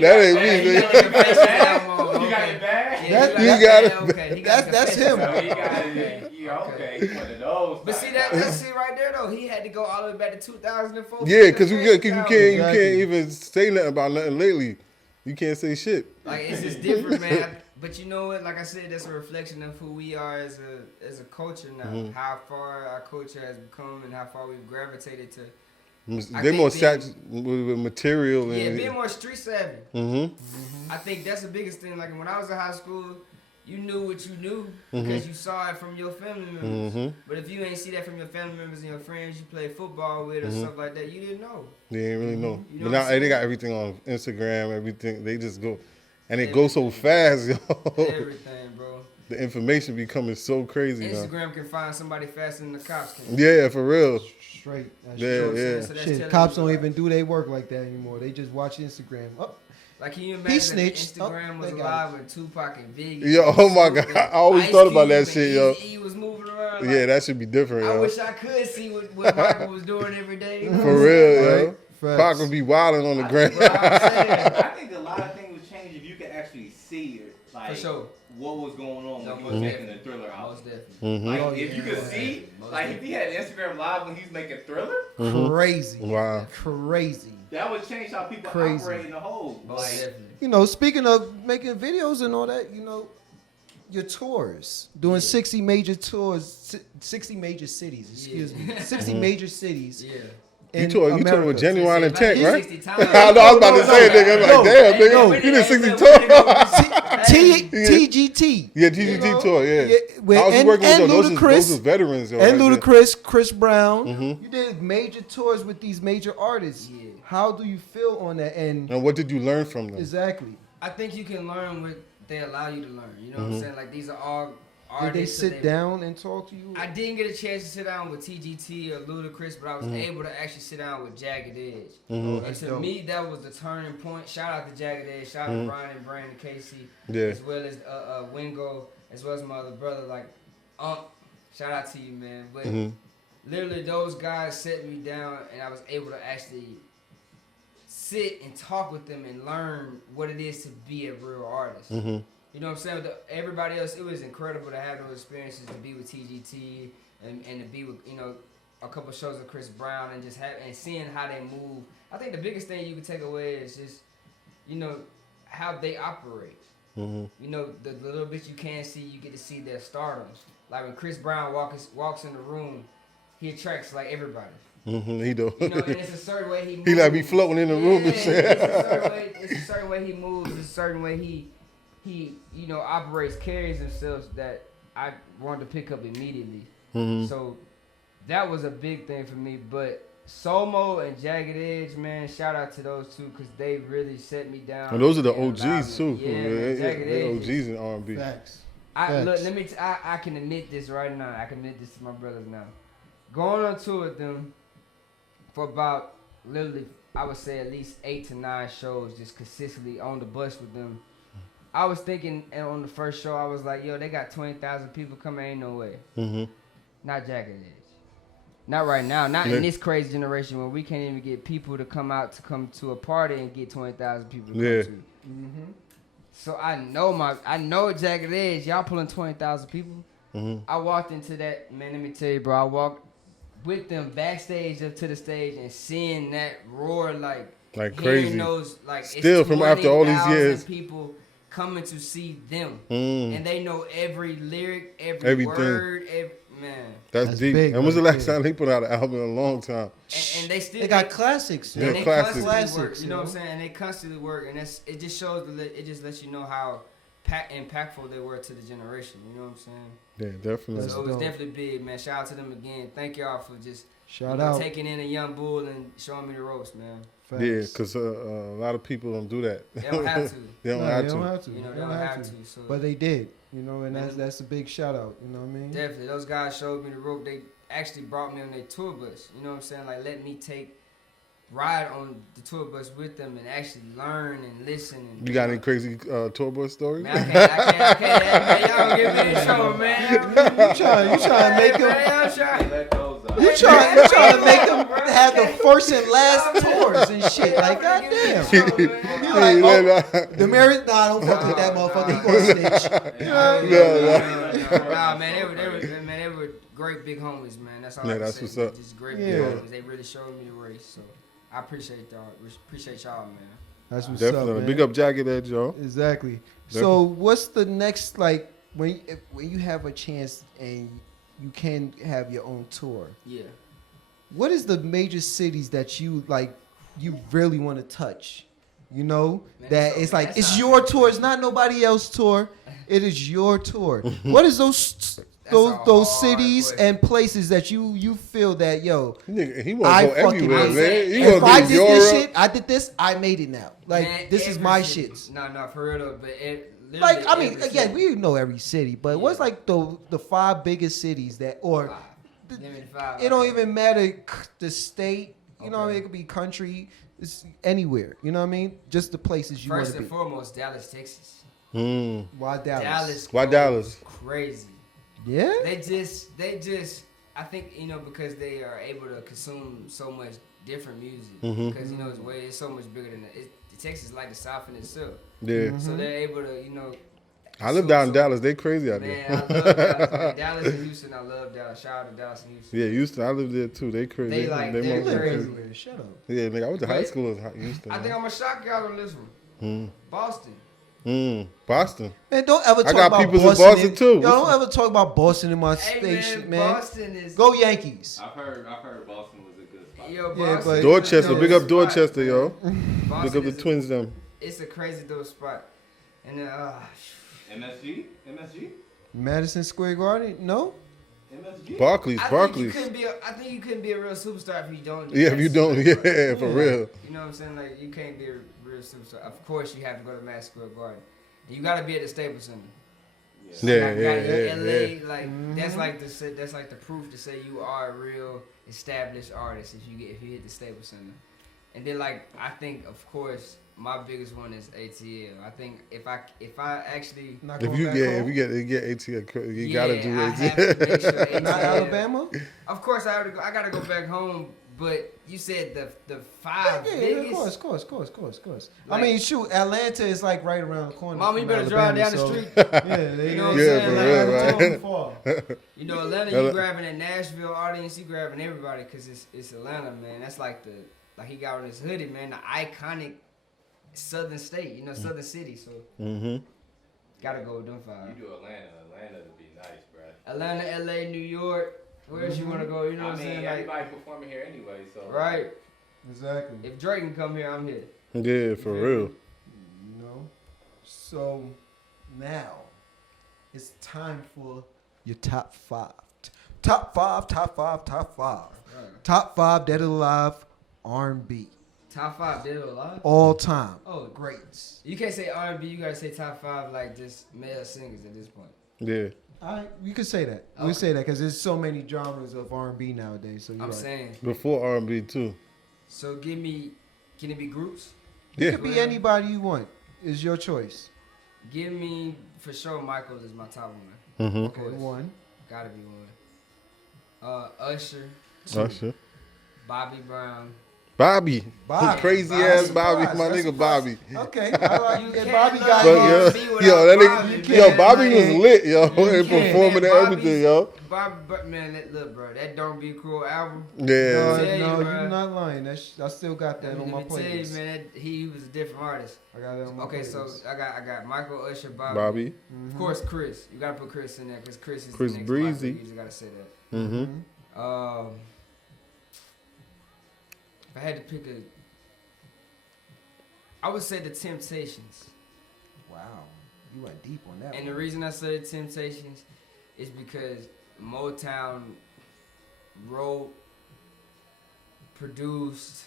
That ain't me, You nigga. got it bad? You got it. Okay. That's him. He got it. Yeah, okay. He's one of those. But see that's it right there though. He had to go all the way back to 2004. Yeah, because you can't even say nothing about nothing lately. You can't say shit. Like it's just different, man. But you know what? Like I said, that's a reflection of who we are as a culture now. How far our culture has become and how far we've gravitated to. They're more saturated with material. Yeah, being more street savvy. I think that's the biggest thing. Like when I was in high school, you knew what you knew because you saw it from your family members. But if you ain't see that from your family members and your friends you play football with or stuff like that, you didn't know. They didn't really know. You know But what now I'm they got everything on Instagram, everything. They just go. And it goes so fast, yo. Everything, bro. The information be coming so crazy now. Instagram can find somebody faster than the cops can. Yeah, for real. Straight. Yeah. So that's Shit, cops don't even do their work like that anymore. They just watch Instagram. Oh, like, can you He imagine snitched. if Instagram was they got alive when Tupac and Biggie? Yo, oh my God. I always thought about that shit, yo. He was moving around. Yeah, that should be different, I yo. wish I could see what Michael was doing every day. For real, yo. Right. Facts. Pac would be wilding on the ground. I think a lot of things would change if you could actually see it. Like, For sure. what was going on when he Most was making definitely. the Thriller album. Most definitely. Like, if you could see, like, if he had Instagram Live when he's making Thriller, Crazy. Wow. Crazy. that would change how people Crazy. operate in the whole. Most Like, definitely. You know, speaking of making videos and all that, you know, your tours, doing 60 major tours, 60 major cities, excuse me, 60 major cities. Yeah. You touring with Genuine Like, Intent, he right? 60 times. I know, I was about to say, nigga. I'm like, damn, nigga. You did 60 tours. TGT. Yeah, TGT tour, yeah. I was And working with those. Those Ludacris. are veterans, yo. And right there. Ludacris, Chris Brown. You did major tours with these major artists. Yeah. How do you feel on that? And And what did you learn from them? exactly. I think you can learn what they allow you to learn. You know what I'm saying? Like, these are all Did they artists. sit down and talk to you? I didn't get a chance to sit down with TGT or Ludacris, but I was able to actually sit down with Jagged Edge. And That's to dope. me, that was the turning point. Shout out to Jagged Edge, shout out to Brian and Brandon Casey, Yeah. as well as Wingo, as well as my other brother. Like, shout out to you, man. But literally, those guys set me down, and I was able to actually sit and talk with them and learn what it is to be a real artist. You know what I'm saying? With everybody else, it was incredible to have those experiences, to be with TGT and to be with, you know, a couple shows of Chris Brown and just seeing how they move. I think the biggest thing you can take away is just, you know, how they operate. You know, the little bit you can see, you get to see their stardom. Like when Chris Brown walks in the room, he attracts like everybody. He do. You know, and it's a certain way he moves. He like be floating in the room and shit. It's a certain way he moves. It's a certain way he you know, operates, carries himself that I wanted to pick up immediately. So that was a big thing for me. But Somo and Jagged Edge, man, shout out to those two because they really set me down. And those are the and allowed OGs me- too. Yeah, man, Jagged They're Edge. OGs in R&B. Facts. Look, let me. I can admit this right now. I can admit this to my brothers now. Going on tour with them for about literally, I would say at least 8 to 9 shows, just consistently on the bus with them. I was thinking, and on the first show, I was like, yo, they got 20,000 people coming, ain't no way. Not Jagged Edge. Not right now. Not in this crazy generation where we can't even get people to come to a party and get 20,000 people to come to. So I know Jagged Edge. Y'all pulling 20,000 people. I walked into that, man. Let me tell you, bro. I walked with them backstage up to the stage and seeing that roar like crazy. hearing those like Still it's from after all these 20,000 years. people coming to see them, and they know every lyric, every Everything. word, man. That's deep. big, And when's the right last there. time they put out an album in a long time? And they still They got classics. Yeah, and they classics. constantly work. Classics, You know what I'm you know? saying? And they constantly work, and it just shows it just lets you know how impactful they were to the generation. You know what I'm saying? Yeah, definitely. So it was dope. definitely big, man. Shout out to them again. Thank y'all for just Shout out. taking in a young bull and showing me the ropes, man. Facts. Yeah, because a lot of people don't do that. They don't have to. They don't No, have they to. don't have to. You know, they don't have to. So But they did, you know, and Man. that's a big shout out. You know what I mean? definitely, those guys showed me the rope. They actually brought me on their tour bus. You know what I'm saying? Like let me ride on the tour bus with them and actually learn and listen. And, You got any crazy tour bus stories? Man, I can't. Man, y'all don't get me in trouble, man. You trying to make them? Man, y'all trying. Let those up. You trying to make them have the first and last tours and shit? Like goddamn. You Hey, like, oh, Demarious? Nah, don't fuck with that motherfucker. He gonna snitch. You know? Nah, man, they were great big homies, man. That's all Yeah, I can that's say. what's up. Just great Yeah. big homies. They really showed me the race, so I appreciate y'all. Appreciate y'all, man. That's what's Definitely. up, man. Big up Jagged Edge, y'all. Exactly. So, what's the next like when you have a chance and you can have your own tour? Yeah. What is the major cities that you like? You really want to touch? You know Man, that so- it's like that's it's not- your tour. It's not nobody else's tour. It is your tour. What is those a those hard cities question. and places that you feel that yo? Nigga, he I want to go fucking everywhere, made man. it. He If want I to did do this Europe. shit, I did this. I made it now. Like Man, this is every my city. shits. No, for real though. But Like I mean, every again, city. we know every city, but what's Yeah. like the 5 biggest cities that or Five. Give me the five. it don't Okay. even matter the state. You know, Okay. it could be country, it's anywhere. You know what I mean? Just the places you want First to and be. foremost, Dallas, Texas. Why Dallas? Dallas. Why goes Dallas? Crazy. Yeah. They just. I think because they are able to consume so much different music. Because it's so much bigger than Texas, is like the South in itself. Yeah. So they're able to I live down in so- Dallas. They crazy out Man, there. I love Dallas. Man. Dallas and Houston, I love Dallas. Shout out to Dallas and Houston. Yeah, Houston. I live there too. They crazy. They like- they're You live motherfuckers crazy. everywhere. Shut up. Yeah, nigga. I went to high But school in Houston. I think I'm gonna shock y'all on this one. Boston. Boston. Man, don't ever I talk got about peoples in Boston. Boston, too. Yo, don't ever talk about Boston in my Hey station, man, man. Boston is. Go Yankees. I've heard Boston was a good spot. Yo, Yeah, Boston but- is Dorchester. a Big dope up Dorchester, spot, yo. man. Big Boston up the is a- twins, them. It's a crazy dope spot. And then, MSG? Madison Square Garden? No. MSG? Barclays. I think you couldn't be a real superstar if you don't. do Yeah, that if you don't, shit. yeah, for real. You know what I'm saying? Like you can't be a real superstar. Of course, you have to go to Madison Square Garden. And you got to be at the Staples Center. Yeah, Like, yeah, LA, yeah. like that's like the proof to say you are a real established artist if you hit the Staples Center. And then like I think of course my biggest one is ATL. I think if I actually Not If going you back get home? ATL, you gotta do I have ATL. to make sure ATL. Not Alabama? Of course I gotta go back home. But you said the five Yeah, biggest. of course. I Like- mean, shoot, Atlanta is like right around the corner. Mom, you from better drive Alabama, down the so- street. Yeah, they You know what I'm Yeah, saying? for Like, real, I right? don't far. You know, Atlanta, you grabbing that Nashville audience, you grabbing everybody because it's Atlanta, man. That's like he got on his hoodie, man, the iconic southern state, you know, southern city. So gotta go with them five. You do Atlanta would be nice, bro. Atlanta, LA, New York. Where else you wanna go? You know I what I'm mean, saying? Like, everybody performing here anyway, so. right. Exactly. If Drake can come here, I'm here. Yeah, for real. You know? So now it's time for your top 5. Top five. Top 5 dead or alive R&B. Top 5 dead or alive? All time. Oh, Greats. You can't say R&B. You gotta say top 5 like just male singers at this point. Yeah. We could say that. We could say that because there's so many genres of R&B nowadays. So you're I'm right. saying. Before R&B too. So can it be groups? It Yeah. could be anybody you want. It's your choice. Give me, for sure, Michael is my top one. Mm-hmm. Of course. One. Gotta be one. Usher, Usher. Bobby Brown, Bobby. Bobby. Crazy Bobby. ass That's Bobby. surprise. My That's nigga surprise. Bobby. Okay. I like You and can't Bobby love got But R&B his. without yo, that Bobby. nigga, can't, yo, Bobby man. was lit, yo, You and can't. performing and everything, yo. Bobby, but man, look, bro, that "Don't Be Cruel" album. Yeah. No, tell you, no, bruh. you're not lying. I still got that on my Let me tell you, playlist. man, he was a different artist. I got it on my Okay, playlist. so I got Michael, Usher, Bobby. Bobby. Of course, Chris. You gotta put Chris in there because Chris is Chris the next Breezy. You just gotta say that. Mm-hmm. If I had to pick I would say the Temptations. Wow, you went deep on that. And the reason I say the Temptations is because Motown wrote, produced,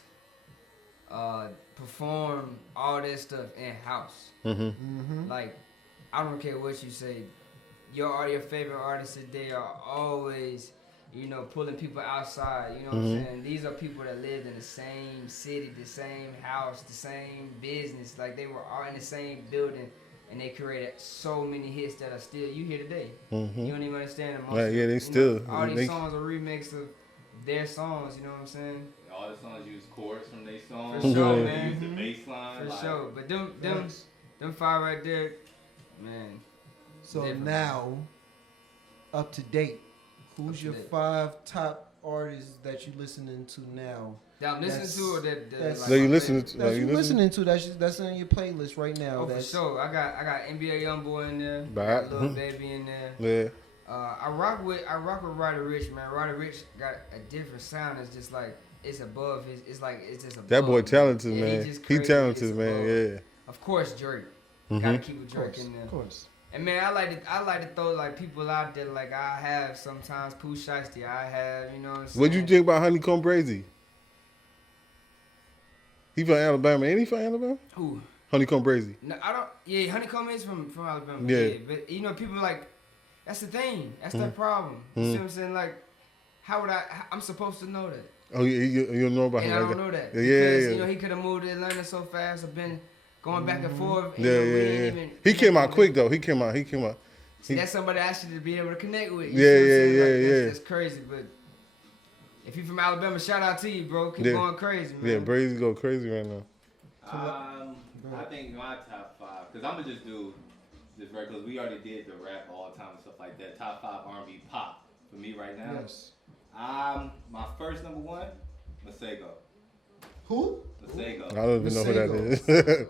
performed all that stuff in house. Like, I don't care what you say. Your favorite artists today are always, pulling people outside. You know what I'm saying? These are people that lived in the same city, the same house, the same business. Like, they were all in the same building, and they created so many hits that are still you hear today. You don't even understand them. Yeah, they still. All these songs are remix of their songs. You know what I'm saying? All the songs use chords from their songs. For sure, They man. use the bass line. For like, sure. But them five right there, man. So different. now, up to date, who's Up to your date. 5 top artists that you listening to now? That I'm listening to or that that's- That you my listening favorite? to? That you you listening? listening to? That's on your playlist right now. Oh, for that's sure. I got NBA YoungBoy in there. Right. Got Lil Baby in there. Yeah. I rock with Roddy Ricch, man. Roddy Ricch got a different sound. It's just like it's above his. It's just above. That boy talented, Yeah, man. just He crazy. talented, It's man. above. Yeah. Of course, Drake. Gotta keep a of Drake course, in there. of course. And man, I like to throw like people out there. Like I have sometimes Pooh Shiesty. I have, you know what I'm saying. What you think about Honeycomb Brazy? He from Alabama. Ain't he from Alabama? Who? Honeycomb Brazy. No, I don't. Yeah, Honeycomb is from Alabama. Yeah. Yeah, but people like that's the thing. That's the problem. You see what I'm saying? Like, how would I'm supposed to know that? Oh, yeah, you don't know about And him I like don't that? know that. Yeah, Because, he could have moved to Atlanta so fast. I've been going back and forth. And, Yeah, we yeah, ain't yeah. even- He came out quick though. He came out. See, that's somebody I should be able to connect with. You Yeah, see what I'm saying? yeah, Like, yeah. That's crazy, but if you from Alabama, shout out to you, bro. Keep Yeah. going crazy, man. Yeah, Brazy go crazy right now. I think my top 5, because I'm gonna just do this right, because we already did the rap all the time and stuff like that. Top 5 R&B pop for me right now. Yes. My first number 1, Masego. Who? I Masego. don't even know who that is.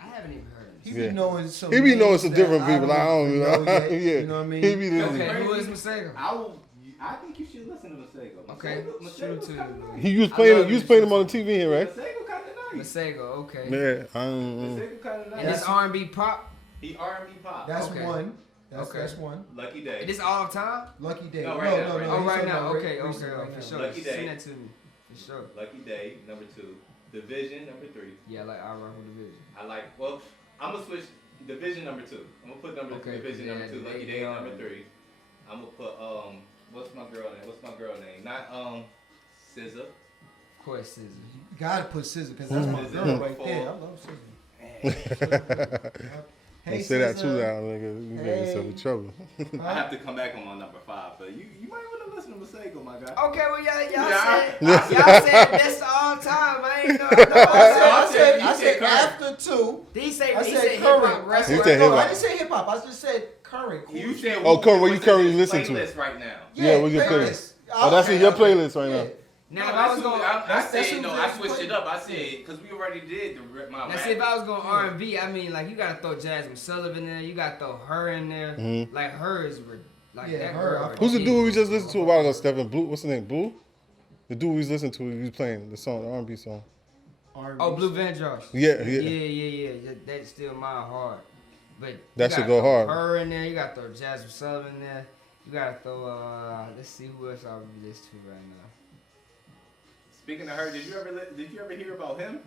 I haven't even heard of He this. Yeah. be knowing some. He be knowing names some that different I people. don't I don't even know. yet, Yeah. You know what I mean? He be listening. Okay, who is Masego? I think you should listen to Masego. Okay, Masego's shoot kinda to- nice. You was I playing love him. You was him. playing him on the TV here, right? Masego kind of nice. Masego, okay. Yeah. Masego kind of nice. And this R&B pop, He R&B pop. That's Okay. one. That's Okay. that's one. Lucky Day. and this all the time? Lucky Day. No, No, right now, no, right no. now. Oh, he's right talking now. about Okay, recent okay, right for now. sure. Lucky Day. Send that to me, for sure. Lucky Day, number 2. Division, number 3. Yeah, like I rock with the vision. I'm gonna switch Division number 2. I'm gonna put Okay, Division yeah, number 2. Lucky they Day are. number 3. I'm gonna put what's my girl name? Not SZA. Of course, SZA. You gotta put Scissor because that's my SZA girl number right 4. there. I love Scissor. Don't say that too loud, nigga. You get yourself in trouble. I have to come back on my number 5, but you might want to listen to Masego, my guy. Okay, well y'all Yeah. said that's all time. I ain't know. I said current. after 2. He said I he said said hip hop current. I rap. He said said no, hip-hop. I didn't say hip hop. I just said current. You said Oh, Curry, what you currently what's listen to? playlist right now. Yeah, what's your playlist? Oh, that's in your playlist right now. Now No, if I was going, I that's said who no. James I switched played. it up. I said because we already did my now rap. see if I was going R&B, I mean like you gotta throw Jasmine Sullivan in there. You gotta throw her in there. Like her is like Yeah, that her, girl. I- right Who's the there. dude we just listened to a while ago, Stephen Blue? What's his name? Blue? The dude we was listening to, he was playing the song, the R&B song. Oh, Blue Vandross. Yeah, Yeah, yeah. yeah. That's still my hard. But That you should gotta go throw hard. Her in there. You gotta throw Jasmine Sullivan in there. You gotta throw. Let's see who else I'll be listening to right now. Speaking of her, did you ever hear about him?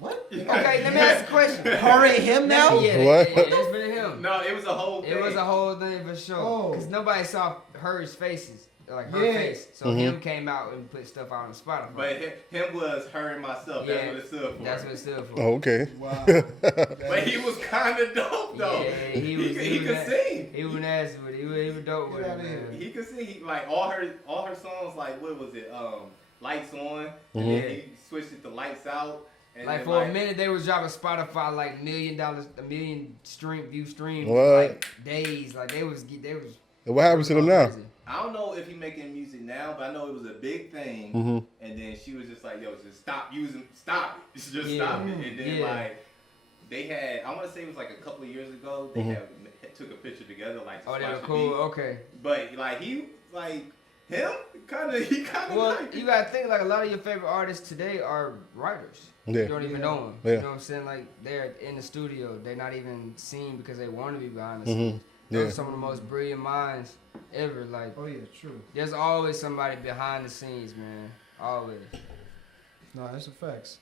What? Okay, let me ask a question. Her and him now? Yeah, What? it's been him. No, it was a whole thing. It was a whole thing for sure. Oh. Cause nobody saw hers faces, like her Yeah. face. So him came out and put stuff out on Spotify. But him was her and myself. That's Yeah, what it stood for. That's what it stood for. Oh, okay. Wow. But he was kind of dope though. Yeah, he could was sing. He was nasty with it. He was dope with Get it, outta here. man. He could sing. Like all her songs. Like what was it? lights on, and then he switched it to lights out. And Like then, for a minute, they was dropping Spotify like $1 million, a million view streams, What? like days. Like they was. And what happens to them now? crazy. I don't know if he making music now, but I know it was a big thing. And then she was just like, "Yo, just stop stop it, just stop it." And then like they had, I want to say it was like a couple of years ago, they took a picture together, like. Oh, they were cool. Okay. But like he kind of. Well, like you gotta think like a lot of your favorite artists today are writers. Yeah. You don't even know them. Yeah. You know what I'm saying? Like they're in the studio. They're not even seen because they want to be behind the scenes. Those are some of the most brilliant minds ever. Like, Oh yeah, true. there's always somebody behind the scenes, man. Always. No, that's a facts.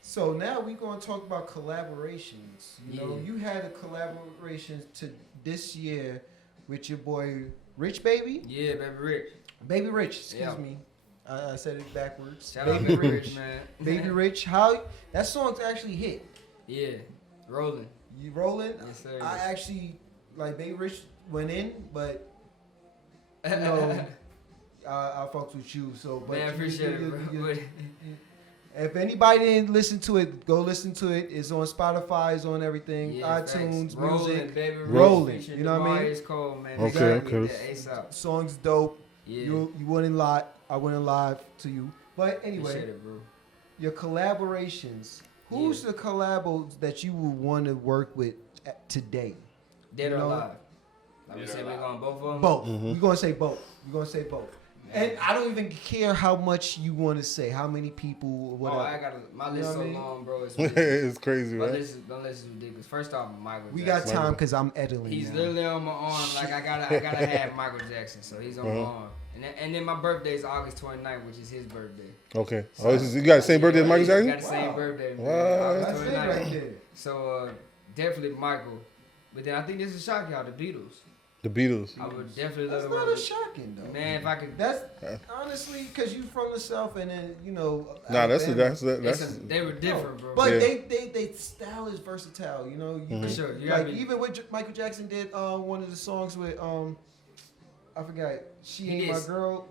So now we're gonna talk about collaborations. You know, you had a collaboration to this year with your boy Rich Baby. Yeah, Baby Rich. Baby Rich, excuse me. I said it backwards. Shout out Baby Rich, man. Baby Rich, how that song's actually hit. Yeah, rolling. You rolling? Yes, sir. I actually like Baby Rich went in, but you know, I fucked with you. So, but man, I appreciate it, bro. If anybody didn't listen to it, go listen to it. It's on Spotify, it's on everything, Yeah, iTunes, facts. Rolling, music. Baby Rich, Rolling, featuring you know what I mean? Demarious Cole, man. Okay, Exactly. okay. Yeah, ASAP. Song's dope. Yeah. You went in live. I went in live to you. But Appreciate anyway, it, bro. your collaborations. Who's the collabos that you would want to work with today? Dead You or know? alive? Like we Dead or said, we're alive. going both of them? Both. We're gonna say both. We're gonna say both. Man. And I don't even care how much you want to say, how many people, or Oh, whatever. I got my You list know so what I mean? long, bro. It's It's crazy, my right? list is ridiculous. First off, Michael We Jackson. got time because I'm editing. He's now. literally on my arm. Like I gotta have Michael Jackson, so he's on my arm. And then my birthday is August 29th, which is his birthday. Okay. Oh, you got the same birthday as Michael We Jackson? got the same birthday, man. Wow. August That's it 29th. right there. So definitely Michael. But then I think this is shock y'all, the Beatles. The Beatles. I would definitely love That's to not work a with. shocking though. Man, if I could. That's honestly because you from the south, and then you know. Nah, that's They were different, bro. But Yeah. they style is versatile. You know, you For can- sure. You gotta like be- even with Michael Jackson did one of the songs with I forgot. She He ain't my did- girl.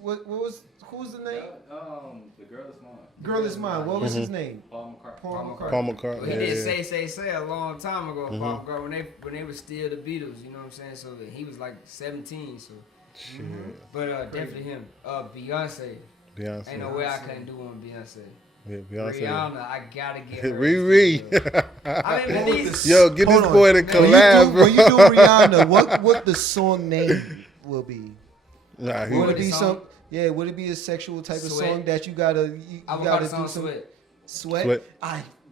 What was who's the name? The girl is mine. Girl is mine. What was his name? Paul McCartney. Paul McCartney. Paul McCartney. Well, he Yeah, did yeah. say a long time ago, Paul McCartney, when they were still the Beatles. You know what I'm saying? So he was like 17. So, Shit. but definitely him. Beyonce. Beyonce. Ain't no way I couldn't do one Beyonce. Yeah, Beyonce. Rihanna, I gotta get her. Riri. I mean, but these. Yo, get Hold this on. boy to When collab, bro. you do Rihanna, what the song name will be? Nah, Would it the be song? would it be a sexual type of Sweat. song that you gotta I would call gotta the song do some Sweat. sweat?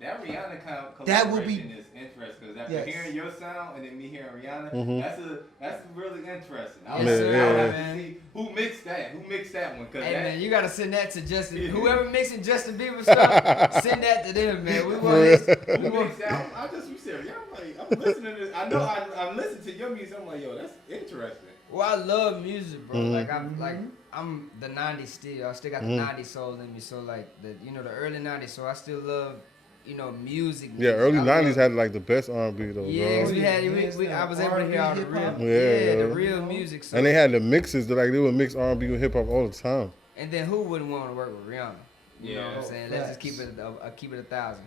That Rihanna kind of That would be- collaboration is interesting because after Yes. hearing your sound and then me hearing Rihanna, that's really interesting. I Yes, would sir, yeah. have to man. see who mixed that one. Cause Hey that, man, you gotta send that to Justin. Whoever mixing Justin Bieber stuff, send that to them, man. We want who mixed that? You said Rihanna. I'm like, I'm listening to this. I know I'm listening to your music. I'm like, yo, that's interesting. Well, I love music, bro. Like I'm the '90s still. I still got the '90s soul in me. So like the early '90s. So I still love music. Yeah, early I '90s love- had like the best R&B though, Yeah, 'cause bro. we had Yes, I was able to hear all the real, hip-hop. Yeah, the yeah. real music. So. And they had the mixes that like they would mix R&B with hip hop all the time. And then who wouldn't want to work with Rihanna? You know what I'm Yeah. saying? Let's just keep it keep it 1,000.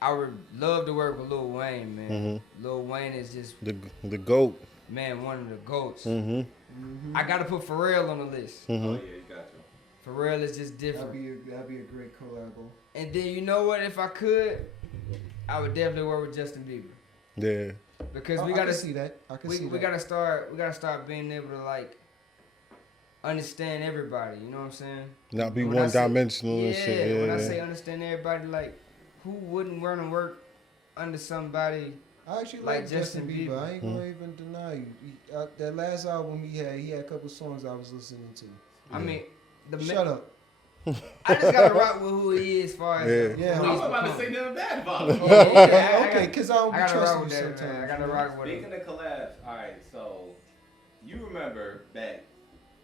I would love to work with Lil Wayne, man. Lil Wayne is just The GOAT. man one of the goats. Mm-hmm. I gotta put Pharrell on the list. Oh yeah, you got to. Pharrell is just different. That'd be a great collabo. And then you know what? If I could, I would definitely work with Justin Bieber Yeah. because I we can gotta see that. I can see we that. gotta start being able to like understand everybody. You know what I'm saying? Not be When I one say- dimensional Yeah. and shit. Yeah. When I say understand everybody, like who wouldn't want to work under somebody? I actually like like Justin Justin Bieber. Bieber. I ain't gonna even deny you. That last album he had a couple songs I was listening to. I mean, Shut up. I just gotta rock with who he is, as far as Yeah. Yeah. who I he's was about to become. say nothing bad about it. Okay, because I don't I be gotta rock trusting with you that, man. sometimes. I gotta rock with him. Speaking of collabs, all right. So you remember back,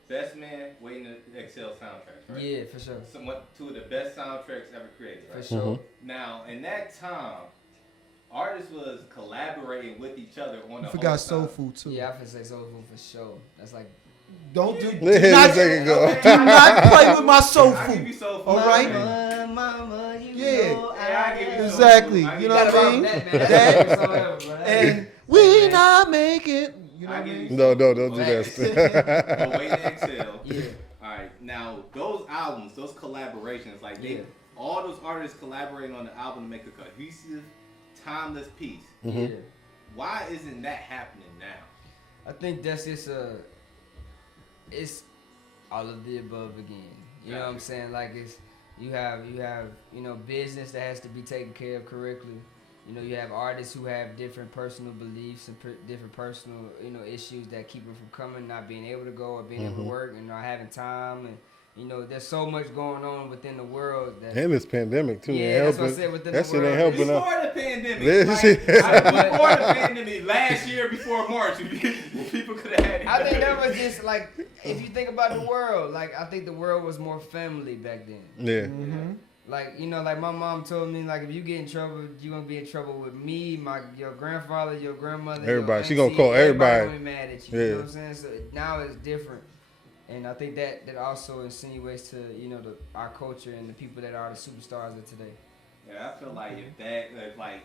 Best Man, Waiting to Exhale soundtracks, right? Yeah, for sure, Somewhat two of the best soundtracks ever created, for right? sure. Now, in that time, artists was collaborating with each other on You the forgot whole Soul sound. Food too. Yeah, I can say Soul Food for sure. That's like Don't do, Let him not, take it go. do not play with my soul I give you food. soul food. All right? Mama, you Yeah. know I give you soul Exactly. food. I give You know what I mean? That, man, that's the favorite song ever, bro. And we not make it. You know I what I give you mean? No, don't do Facts. that. But Wait to Exhale. Yeah. Alright, now those albums, those collaborations, like Yeah. all those artists collaborating on the album to make a cohesive, timeless piece. Yeah. Why isn't that happening now? I think that's just it's all of the above again. You know what I'm saying? Like it's you have business that has to be taken care of correctly. You know, you have artists who have different personal beliefs and different personal issues that keep them from coming, not being able to go or being able to work and not having time. And there's so much going on within the world that And this pandemic too. Yeah, ain't that's what I helping. said within That the shit world. ain't helping Before us. the pandemic, This like, shit- before the pandemic, last year before March, people could have had it. I think that was just like, if you think about the world, like I think the world was more family back then. Yeah. Like, like my mom told me, like, if you get in trouble, you're going to be in trouble with me, your grandfather, your grandmother, Everybody. your She gonna auntie. call everybody. Gonna be mad at you. Yeah. You know what I'm saying? So now it's different. And I think that also insinuates to, our culture and the people that are the superstars of today. Yeah, I feel like if like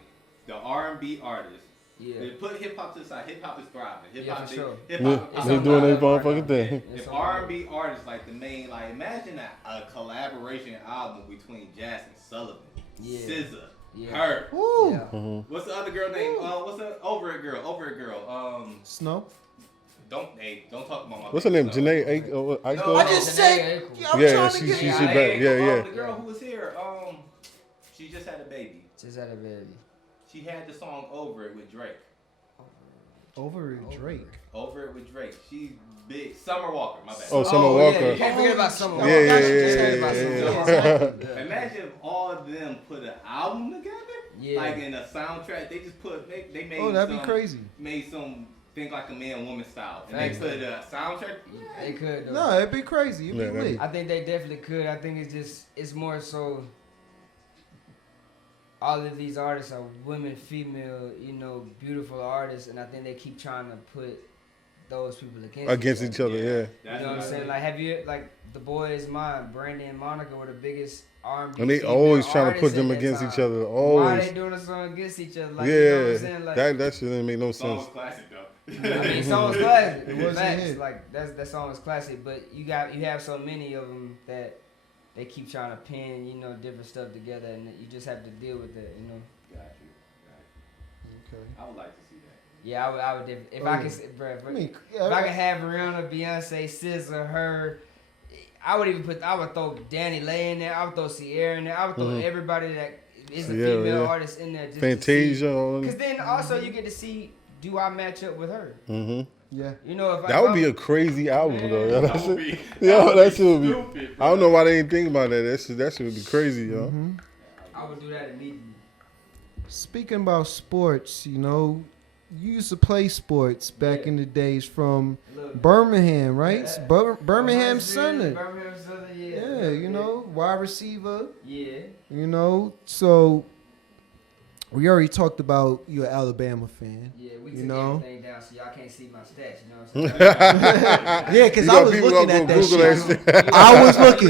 the R&B artists, Yeah. they put hip hop to the side. Hip hop is thriving. Hip Yeah, hop, for sure. hip They hop. they doing their motherfucking thing. It's If on R&B artists like the main, like imagine a collaboration album between Jazz and Sullivan, Yeah. SZA, Yeah. her. Woo. Yeah. What's the other girl name? What's the Over It girl? Snow. Don't talk about my. What's her name? baby, Janae Ice No, Cole? I just said, Yeah, I'm yeah, trying to she get back. Yeah. The girl who was here, she just had a baby. Just had a baby. She had the song Over It with Drake. over it, Drake. Over It with Drake. She's big. Summer Walker, my bad. Oh, Summer Walker. Yeah, you can't forget about Summer Yeah, Walker. yeah. Imagine if all of them put an album together, Yeah. like in a soundtrack. They just put they made. Oh, that'd be crazy. Made some Think Like a Man, Woman style, and Thanks. they put a soundtrack. They could, though. No, it'd be crazy. It'd be Yeah, lit. I think they definitely could. I think it's more so all of these artists are women, female, beautiful artists, and I think they keep trying to put those people Against each other, yeah. You know what I'm saying? Like, have you, like, The Boy Is Mine, Brandy and Monica were the biggest R&B And they female always trying to artists put them at that against time. each other. Why Always. they doing a song against each other? Like, you know what I'm saying? Like, That shit didn't make no Song sense. was classic though. I mean, song was classic. It was a Facts. hit. Like that song was classic, but you have so many of them that they keep trying to pin, different stuff together, and you just have to deal with that, Got you. Okay. I would like to see that. Yeah, I would if I could, bro. I mean, If I could have Rihanna, Beyonce, SZA, her, I would throw Danny Lay in there. I would throw Sierra in there. I would throw everybody that is a female artist in there. Just Fantasia. Because then also you get to see, do I match up with her? Mm-hmm. yeah. That would be a crazy album though. Yo, That that would shit, be- yo, that shit would be. stupid, I don't know why they didn't think about that. That shit would be crazy, yo. I would do that immediately. Speaking about sports, you used to play sports back in the days from Look, Birmingham, right? Yeah. Birmingham Southern. Birmingham Southern, yeah. Yeah, wide receiver. Yeah. So we already talked about you're an Alabama fan. Yeah, we You took know? everything down so y'all can't see my stats, you know what I'm saying? Yeah, because You I got was people looking gonna at that go Google shit. that shit. I was looking.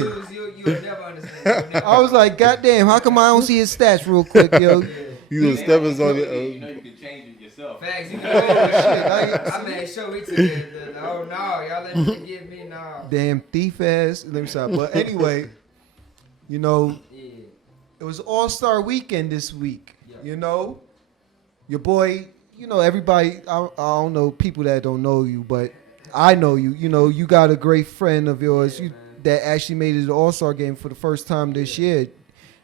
You would never understand. I was like, God damn, how come I don't see his stats real quick, yo? You know, Stephens on You it. know you can change it yourself. Facts, you know Shit, I made sure we took the oh no, y'all let me get me now. Damn thief ass. Let me stop. But anyway, Yeah. it was All-Star Weekend this week. Yeah. Your boy, everybody, I don't know people that don't know you, but I know you. You got a great friend of yours that actually made it to the All-Star game for the first time this year.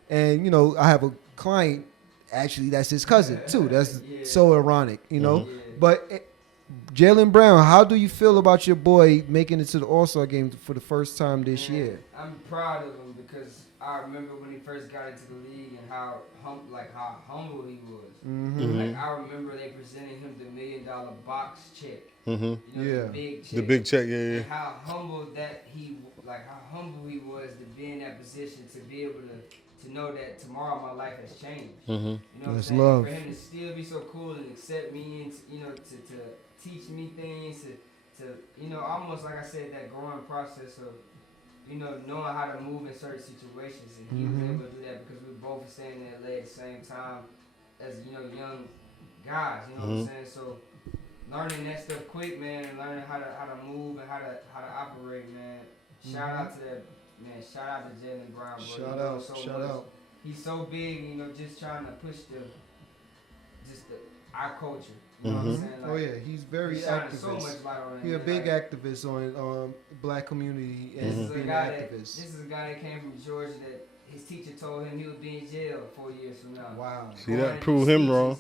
And, I have a client, actually, that's his cousin, too. That's so ironic, Yeah. But Jaylen Brown, how do you feel about your boy making it to the All-Star game for the first time this year? I'm proud of him because I remember when he first got into the league and how humble he was. Mm-hmm. Like I remember they presented him the $1 million box check. Mm-hmm. Yeah. The big check. The big check, yeah. And how humble he was to be in that position to be able to know that tomorrow my life has changed. Mm-hmm. You know what I'm That's saying? love. For him to still be so cool and accept me and to teach me things, almost like I said, that growing process of, knowing how to move in certain situations. And he was able to do that because we both were staying in LA at the same time as, young guys, what I'm saying? So learning that stuff quick, man, and learning how to move and how to operate, man. Shout out to that, man. Shout out to Jalen Brown, bro. Shout out. He's so big, just trying to push our culture. You know what I'm saying? Like, oh yeah, he's very activist. So much light on He's a big activist on black community and being an activist. This is a guy that came from Georgia that his teacher told him he would be in jail 4 years from now. Wow. See, that proved him wrong.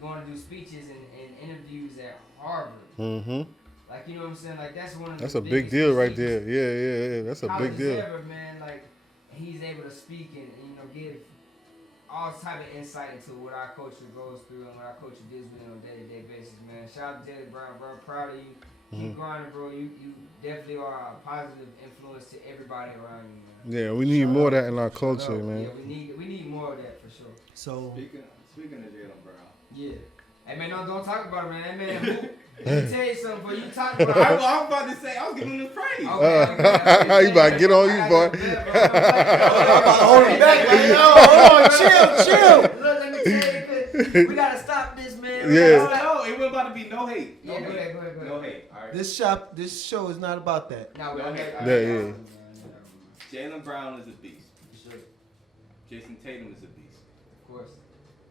Going to do speeches and interviews at Harvard. Like, you know what I'm saying? Like, that's one of the That's a big deal right there. Yeah. That's a big deal. Ever, man, like, he's able to speak and give all type of insight into what our culture goes through and what our culture deals with on a day-to-day basis, man. Shout out to Jalen Brown, bro. Proud of you. Keep grinding, bro. You definitely are a positive influence to everybody around you, man. Yeah, we need more of that in our culture, man. Yeah, we need more of that for sure. So speaking of Jalen Brown. Yeah. Hey man, don't talk about it, man. That man let me tell you something, before you talk about it. I was about to say, I was giving him the praise. Okay. You about to get on you, boy. Hold him back, man. Hold on, chill. Look, let me tell you, cause we gotta stop this, man. Yeah. No, it wasn't about to be no hate. Go ahead. No hate. All right. This show is not about that. No, no hate. Yeah. Jalen Brown is a beast. Sure. Jason Tatum is a beast. Of course.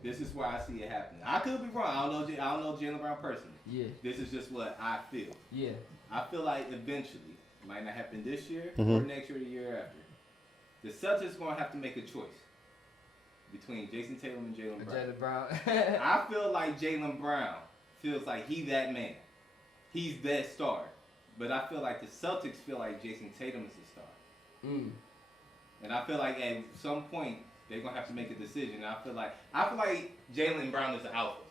This is where I see it happening. I could be wrong. I don't know Jalen Brown personally. Yeah. This is just what I feel. Yeah. I feel like eventually, it might not happen this year or next year or the year after, the Celtics going to have to make a choice between Jason Tatum and Jalen Brown. I feel like Jalen Brown feels like he that man. He's that star. But I feel like the Celtics feel like Jason Tatum is the star. And I feel like at some point, they're going to have to make a decision. I feel like Jalen Brown is the alpha.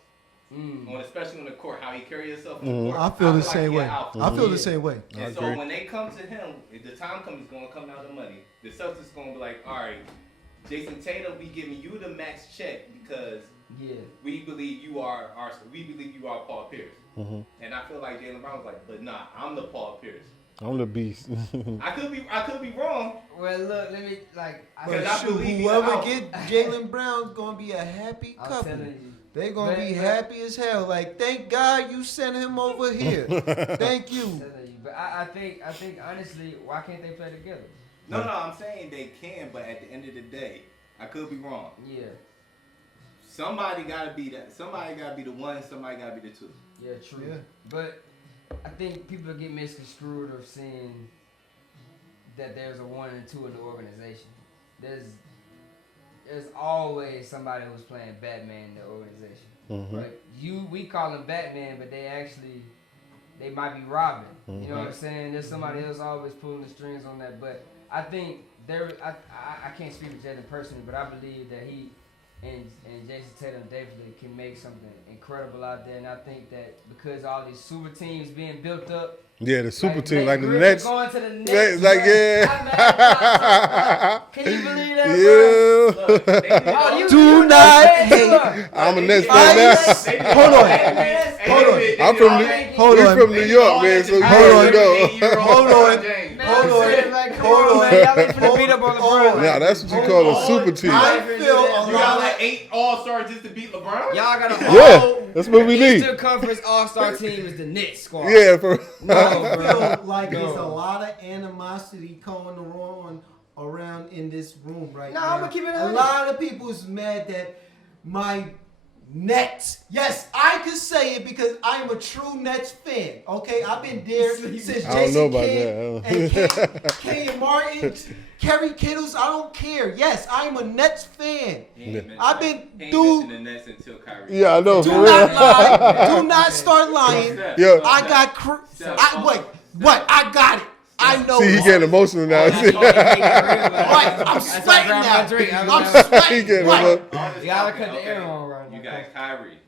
Especially on the court, how he carries himself on the court. I feel the same way. I feel the same way. And so when they come to him, if the time comes, it's going to come out of money. The Celtics going to be like, all right, Jason Tatum, we giving you the max check because we believe you are Paul Pierce. And I feel like Jalen Brown was like, but nah, I'm the Paul Pierce. I'm the beast. I could be wrong. Well, look, let me whoever get Jalen Brown's gonna be a happy couple. I'm telling you. They're gonna be happy as hell. Like, thank God you sent him over here. Thank you. I'm telling you. But I think honestly, why can't they play together? No, I'm saying they can, but at the end of the day, I could be wrong. Yeah. Somebody gotta be that. Somebody gotta be the one. Somebody gotta be the two. Yeah, true. Yeah. But I think people get misconstrued of seeing that there's a 1 and 2 in the organization. There's always somebody who's playing Batman in the organization. Right? We call them Batman, but they might be Robin. You know what I'm saying? There's somebody else always pulling the strings on that. But I think I can't speak for Jalen personally, but I believe that he and Jason Tatum definitely can make something incredible out there. And I think that because all these super teams being built up. Yeah, the super team, like the Nets. Going to the Nets. Like, Can you believe that, bro? Yeah. Do not hate. I'm a Nets fan now. Hold on. I'm from New York, man, so you already know. Hold on. Now, that's what you call a super team. I feel you got like 8 All-Stars just to beat LeBron? Y'all got a that's what we need. Eastern Conference All-Star team is the Knicks squad. Yeah, I feel like there's a lot of animosity going on around in this room right now. I'm gonna keep it a lot of people's mad that my Nets. Yes, I can say it because I am a true Nets fan. Okay, I've been there since Jason Kidd and Kenyon Martin, Kerry Kittles. I don't care. Yes, I am a Nets fan. I've been through the Nets until Kyrie. Yeah, I know. Do not lie. Do not start lying. Yeah. I got. I got it. I know. See, he getting emotional now. I'm sweating now. I'm sweating. He getting emotional. You gotta cut the air on right now. You got Kyrie.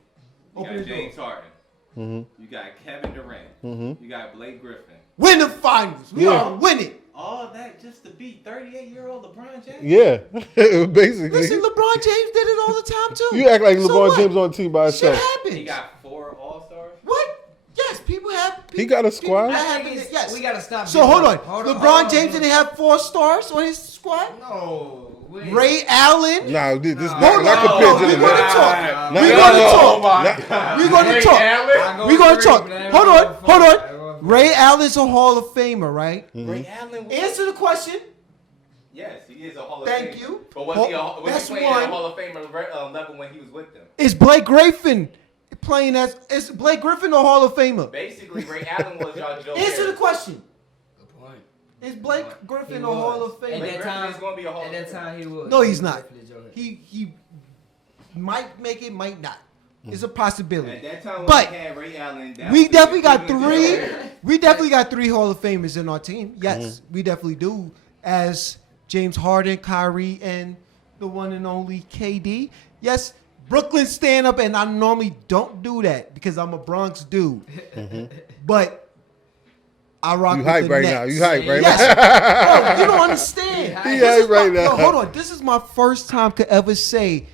You got James Harden. You got Kevin Durant. You got Blake Griffin. Win the finals. We are winning. All that just to beat 38-year-old LeBron James? Yeah, basically. Listen, LeBron James did it all the time too. You act like LeBron James on the team by himself. Shit happens. He got 4 All-Stars? What? Yes, people have He got a squad. That I happened. think it's- Yes. we gotta stop. So this. hold on. Hold LeBron James dude. didn't have 4 stars on his squad. No. Ray Allen. Nah, this Hold not on. compared to We're the gonna Nets. talk. Nah, We're nah, gonna nah, talk. nah. We're gonna Ray talk. Allen? We're gonna talk. Hold on. Hold on. on. Ray Allen's a Hall of Famer, right? Ray Allen. Answer the question. Yes, he is a Hall of Thank Famer. you. But was That's he playing one. at a Hall of Famer level when he was with them? Is Blake Griffin playing as? Is Blake Griffin a Hall of Famer? Basically, Ray Allen was y'all Joe. Answer the Harris. question. Good point. Is Blake Griffin a Hall of At Famer? Blake that Griffin time, is gonna be a Hall at of that Famer. time he was. No, he's not. Definitely Joe Harris. He might make it, might not. It's a possibility. At that time when But we had Ray Allen, that we was the definitely got equivalent to 3. Joe Harris. We definitely got 3 Hall of Famers in our team. Yes, we definitely do. As James Harden, Kyrie, and the one and only KD. Yes, Brooklyn stand up, and I normally don't do that because I'm a Bronx dude. But I rock You with hype the right Nets. now. You hype right Yes. now. Bro, you don't understand. He This hype is right my- now. Yo, hold on. This is my first time could ever say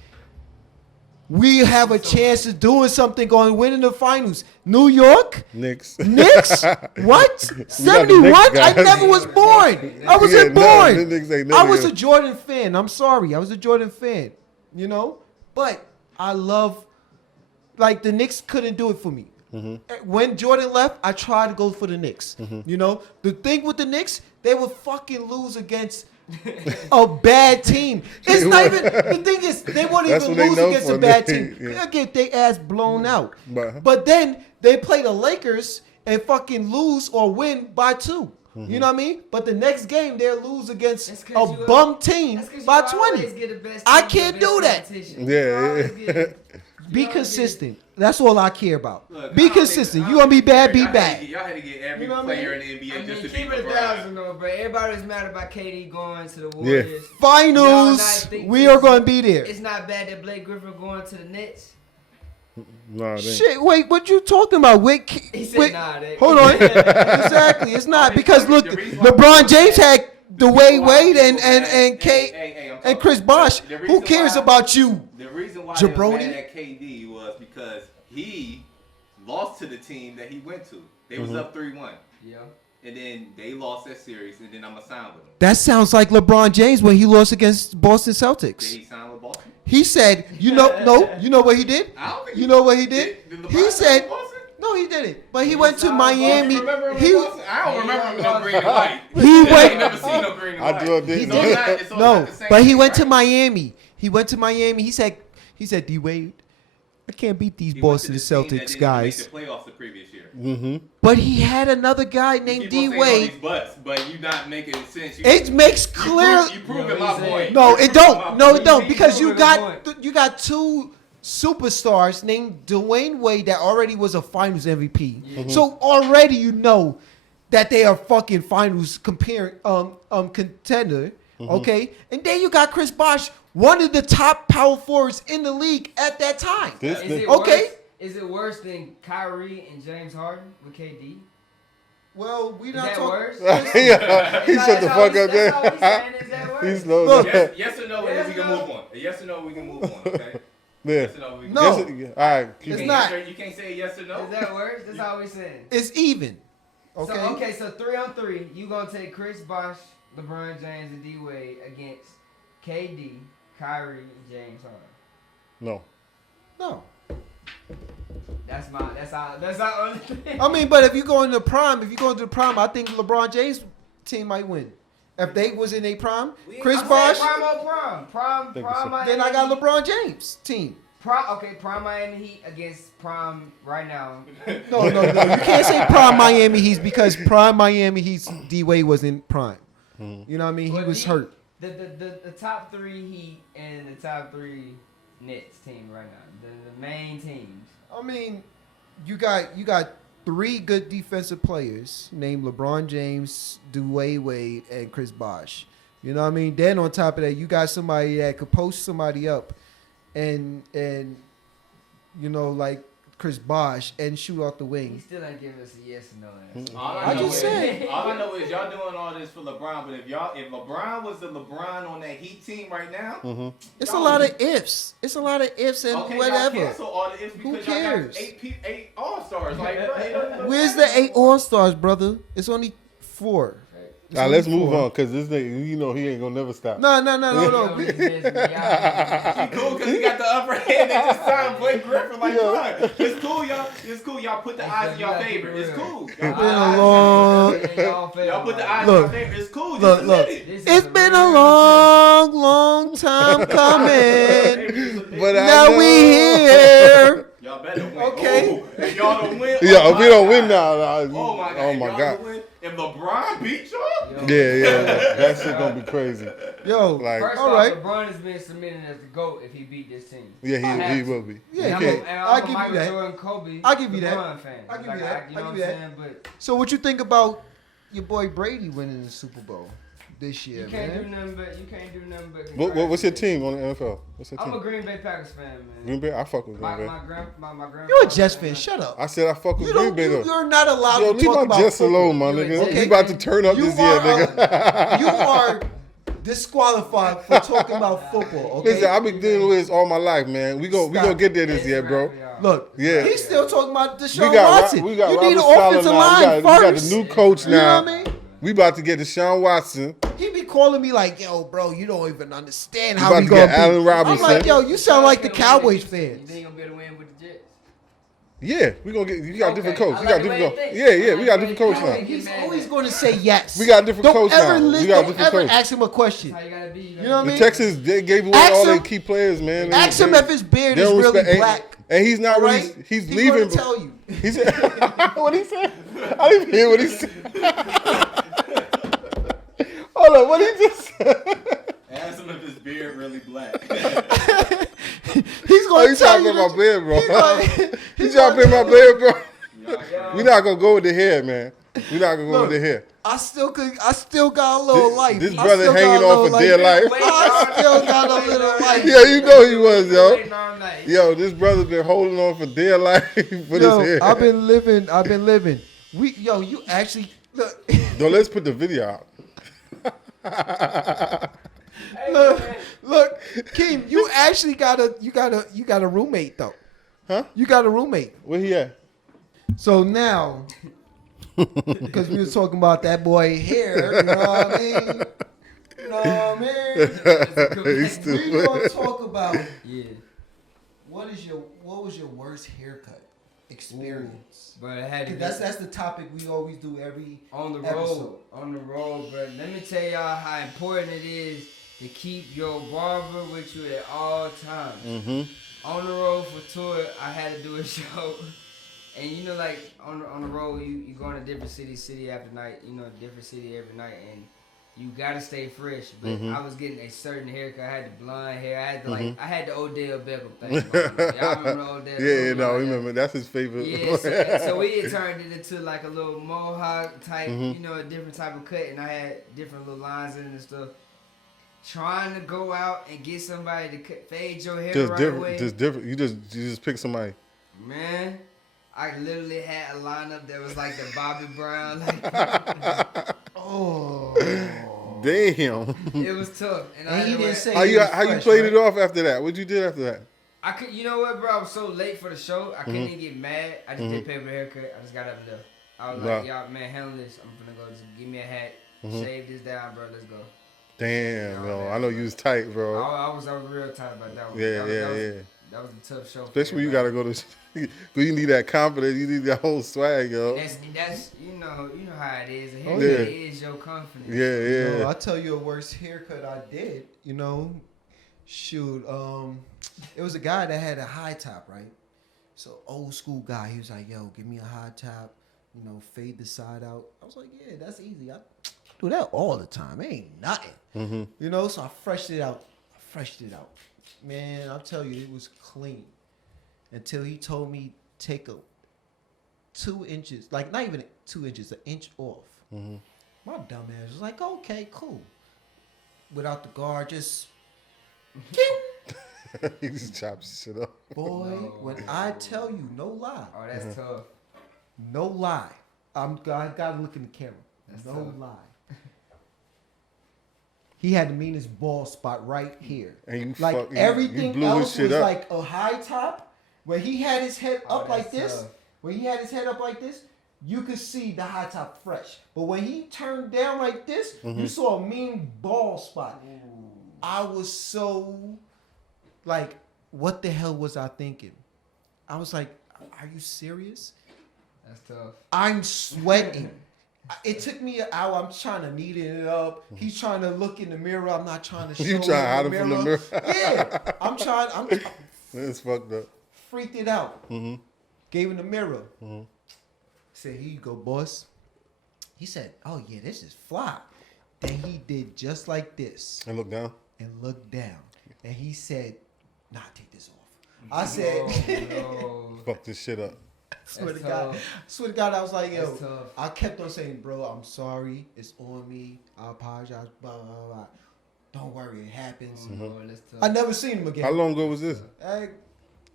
we have a chance of doing something on winning the finals. New York? Knicks. Knicks? What? Knicks 71? I guys. never was born. I wasn't Yeah, born. the Knicks ain't I never was here. a Jordan fan. I'm sorry. I was a Jordan fan. You know? But I love, like, the Knicks couldn't do it for me. When Jordan left, I tried to go for the Knicks. You know? The thing with the Knicks, they would fucking lose against a bad team. It's not even, the thing is, they wouldn't That's even what they lose know against for. a bad team. Yeah. They'll get their ass blown out. But- But then they play the Lakers and fucking lose or win by 2. You know what I mean? But the next game they'll lose against That's a 'cause you- bum team That's 'cause by you always 20. get the best I team, can't the best do that. competition. Yeah, You always yeah. get- Be you always consistent. That's all I care about. Look, Be consistent. You gonna be bad, be bad. Y'all had to get every You know what I player mean? in the NBA I mean, just to keep beat it a LeBron. 1,000 though, but everybody was mad about KD going to the Warriors. Y'all Finals. not think We this- are going to be there. It's not bad that Blake Griffin going to the Nets. Nah, they ain't. Shit, wait, what you talking about? He said, nah, they- Hold on. Exactly. It's not mean, because the look, reason why LeBron people James mad- had Dwayne Wade and Hey, Kate I'm and talking- Chris Bosh. the Who reason cares why- about you? The reason why Jabroni? they were mad at KD was because he lost to the team that he went to. They was up 3-1. Yeah. And then they lost that series, and then I'm going to sign with him. That sounds like LeBron James when he lost against Boston Did Celtics. he sign with Boston? He said, you know what he did? I don't think You know what he did? Did LeBron He sign said, with Boston? no, he didn't. But he went to signed Miami. You remember him in He Boston? I don't remember him in no green and white. He I went- ain't never seen no green and I white. do it, didn't So I? it's not- so it's No, not the same but he thing, went to right? Miami. He went to Miami. He said, D Wade, I can't beat these He went Boston to the team that Celtics didn't guys. Make the playoffs the previous year. But he had another guy You named keep D on saying all these Wade. buts, but you not making sense. You, It makes clear. You proving No, my he said- point. No, You it proving my don't. No, point. it don't. He Because you proving the got 2 superstars named Dwayne Wade that already was a Finals MVP. So already you know that they are fucking Finals contender. Okay, and then you got Chris Bosh, one of the top power forwards in the league at that time. This- Is it Okay. worse? Is it worse than Kyrie and James Harden with KD? Well, we Is not that talking. worse? Yeah, he shut the fuck up That's all we there. saying. Is that worse? He's slow Look. down. Yes or no, and then we can move on. A yes or no, we can move on. Okay. Yeah. Yes or no, we can No. Yes, all right. You It's can't not. answer- You can't say yes or no. Is that worse? That's all we saying. It's even. Okay. So, okay, so 3-on-3, you gonna take Chris Bosh, LeBron James, and D Wade against KD, Kyrie, and James Harden. No. No. That's our I mean, but if you go into prime, I think LeBron James team might win. If they was in a prime, Chris Bosh, Prime on prime. Think Prime so. Miami. then I got LeBron James team. Prime Miami Heat against Prime right now. No. You can't say prime Miami Heat because prime Miami Heat D Wade was in prime. You know what I mean? He But was the- hurt. The top 3 Heat and the top 3 Nets team right now. The main teams. I mean, you got 3 good defensive players named LeBron James, Dwayne Wade, and Chris Bosh. You know what I mean? Then on top of that, you got somebody that could post somebody up and you know, like Chris Bosh and shoot off the He wing. still ain't giving us a yes or no answer. All I know just is- said. All I know is y'all doing all this for LeBron, but if LeBron was the LeBron on that Heat team right now, It's a lot of ifs. It's a lot of ifs and okay, y'all whatever. cancel all the ifs Who because y'all cares? got eight All-Stars. Like, bro, it don't Where's matter. the 8 All-Stars, brother? It's only 4. It's Now only let's move 4. on, cause this nigga, you know, he ain't gonna never stop. No. Yo, We- these niggas, y'all- He cool because he got the upper hand. They just signed Blake Griffin. Like, bro, it's cool, y'all. It's cool. Y'all put the eyes in your favor. It's cool. It's been a long. Y'all put the eyes Look, in your favor. It's cool. Look, Just look. admit it. It's been a long time coming. But Now I know. we here. Y'all better win. Okay. Oh, if y'all don't win. Yeah, oh if we my don't win God. now, Oh my God. oh If my y'all God. don't win, if LeBron beat y'all. Yeah, that shit gonna be crazy. Yo, Like, First all off, right. LeBron has been submitted as the GOAT if he beat this team. yeah, he will be. Yeah, And okay. I'm I'll a give you Michael that. Jordan, Kobe, I'll give you that. LeBron fan. I'll give Like, you that. You know I'll what give you I'm that. saying? But So what you think about your boy Brady winning the Super Bowl this year, you can't do man? nothing but What's your team on the NFL? What's your I'm a team? Green Bay Packers fan, man. Green Bay. I fuck with Green My Bay. grandfather. You're a Jets fan. Shut up. I said I fuck with You Green don't. Bay though. You're not allowed Yo, to leave talk my about Jets football. alone, my You a nigga. Jets We about to fan? turn up You this year, are nigga. you are disqualified for talking about football. Okay. Listen, I've been dealing with this all my life, man. We gonna get there this year, bro. Look, Yeah. he's still talking about Deshaun We got Watson. we got you Robert need an Saleh offensive now. line We got first. the new coach You know now. what I mean? We about to get Deshaun Watson. He be calling me like, yo, bro, you don't even understand We how about we to gonna get be. Allen I'm Robinson. like, yo, you sound like the Cowboys You fans. think gonna be able to win with the Jets? Yeah, we gonna get. You got a different Okay, coach. I We like got the way different you coach. think. Yeah, we got a different coach I now. like He's Man, always going to say yes. We got a different Don't coach ever now. listen, We got a don't different ever coach. ask him a question. How you gotta be? You know what I The mean? Texans, they gave away Ask all their him- key players, man. Ask him if his beard they is don't really respect- black. And he's not All really. right? He's He's leaving. gonna tell you. He said, "What he said? I didn't hear what he said." Hold on, what he just said? Ask him if his beard really black. He's Oh, going you to tell talking you. about my beard, bro? He's like, You trying to pay my beard, bro? Y'all- We not gonna go with the hair, man. We not gonna go with the hair. I still got a little life. This I brother still hanging got a off little a dead life. I still got a little life. Yeah, you know he was, yo. Waiting all night. Yo, this brother been holding on for dear life for this Yo, hair. I've been living. You actually look. No, let's put the video out. Look, Keem, you actually got a roommate though. Huh? You got a roommate. Where he at? So now, because we was talking about that boy hair, you know what I mean? You know what I mean? He's We stupid. gonna talk about Yeah, what was your worst haircut experience? but it had to 'Cause be that's the topic we always do every on the episode. road. But let me tell y'all how important it is to keep your barber with you at all times. Mm-hmm. On the road for tour, I had to do a show. And you know, like on the road, you going to different city after night, different city every night, and you gotta stay fresh. But I was getting a certain haircut. I had the blonde hair. I had the I had the Odell Beckham thing. Going on. Y'all remember the Odell? Yeah, no, blonde hair? remember that's his favorite. Yeah, so we had turned it into like a little mohawk type, a different type of cut, and I had different little lines in it and stuff. Trying to go out and get somebody to fade your hair just right different, away. just different. You just pick somebody. Man, I literally had a lineup that was like the Bobby Brown. Like, Oh. Damn. it was tough. And And he didn't say How he you was played fresh, it off after that? What you did after that? I could, you know what, bro? I was so late for the show. I couldn't even get mad. I just did pay for the haircut. I just got up and left. I was like, y'all, man, handle this. I'm gonna go. Just give me a hat. Shave this down, bro. Let's go. Damn, yo, I know you was tight, bro. I was real tight about that one. Yeah, that was, yeah. That was a tough show. Especially when you gotta go to, cause you need that confidence, you need that whole swag, yo. That's you know how it is. A Oh, haircut yeah. is your confidence. Yeah, yeah. No, I'll tell you a worst haircut I did. Shoot, it was a guy that had a high top, right? So old school guy. He was like, "Yo, give me a high top, fade the side out." I was like, "Yeah, that's easy. I do that all the time. It ain't nothing." So I freshened it out. Man, I'll tell you, it was clean until he told me take a 2 inches, like not even 2 inches, an inch off. My dumb ass was like, "Okay, cool." Without the guard, just He just chops shit up. Boy, No. when I tell you, no lie, Oh, that's tough. no lie. I gotta look in the camera. That's no tough. lie. He had the meanest ball spot right here. And you Like fuck, you everything blew his else shit was up. like a high top. Where he had his head Oh, up like that's this, tough. when he had his head up like this, you could see the high top fresh. But when he turned down like this, you saw a mean ball spot. I was so like, what the hell was I thinking? I was like, are you serious? That's tough. I'm sweating. It took me an hour. I'm trying to neaten it up. He's trying to look in the mirror. I'm not trying to show You trying to hide him from the mirror? Yeah. I'm It's fucked up. freaked it out. Gave him the mirror. Said, here you go, boss. He said, oh yeah, this is fly. Then he did just like this And look down. and looked down. And he said, nah, take this off. I said, Oh, no. Fuck this shit up. swear to That's God. tough. Swear to God, I was like, yo. That's tough. I kept on saying, bro, I'm sorry. It's on me. I apologize. Blah, blah, blah. Don't worry, it happens. Oh, Lord, that's tough. I never seen him again. How long ago was this?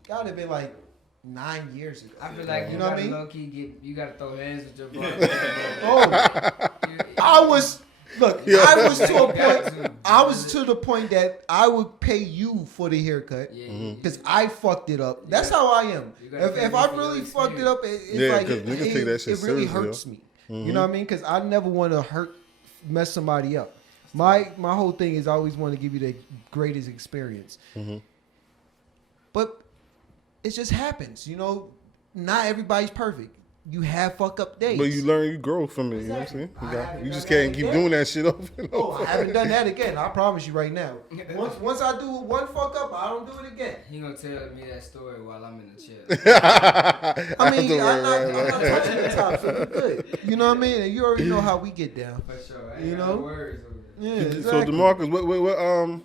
Gotta have been like 9 years ago. I feel like You you know what I gotta mean? low key you gotta throw hands with your brother. Oh, I was look. Yeah. I was to a You got point. to. I was to the point that I would pay you for the haircut Yeah, because I fucked it up. That's how I am. You gotta pay If me I for your really fucked it up, it's Yeah, like 'cause it, niggas take that shit it really seriously, hurts me. You know what I mean? Because I never want to mess somebody up. My whole thing is I always want to give you the greatest experience. But it just happens, you know. Not everybody's perfect. You have fuck up days. But you learn, you grow from it. You know what I'm saying? Exactly. I haven't You just done that can't keep again. doing that shit over and Oh, over. I haven't done that again. I promise you right now. Once I do one fuck up, I don't do it again. He gonna tell me that story while I'm in the chair. I mean, Don't I'm worry, not right. touching the top, so we good. You know what I mean? And you already know how we get down. For sure. I You ain't got know? no words over there. Yeah, So exactly. DeMarcus, what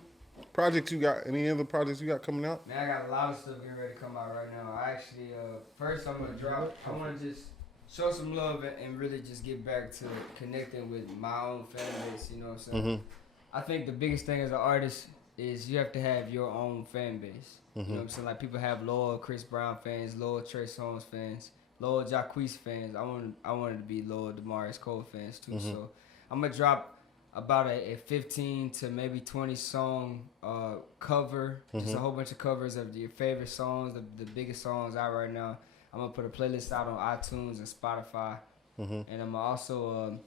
projects you got? Any other projects you got coming out? Man, I got a lot of stuff getting ready to come out right now. I actually, first I'm gonna drop. I want to just show some love and really just get back to connecting with my own fan base. You know what I'm saying? I think the biggest thing as an artist is you have to have your own fan base. You know what I'm saying? Like people have loyal Chris Brown fans, loyal Trey Songz fans, loyal Jacquees fans. I wanted to be loyal Demarious Cole fans too. So I'm gonna drop about a 15 to maybe 20 song cover, just a whole bunch of covers of your favorite songs, the biggest songs out right now. I'm gonna put a playlist out on iTunes and Spotify, and I'm also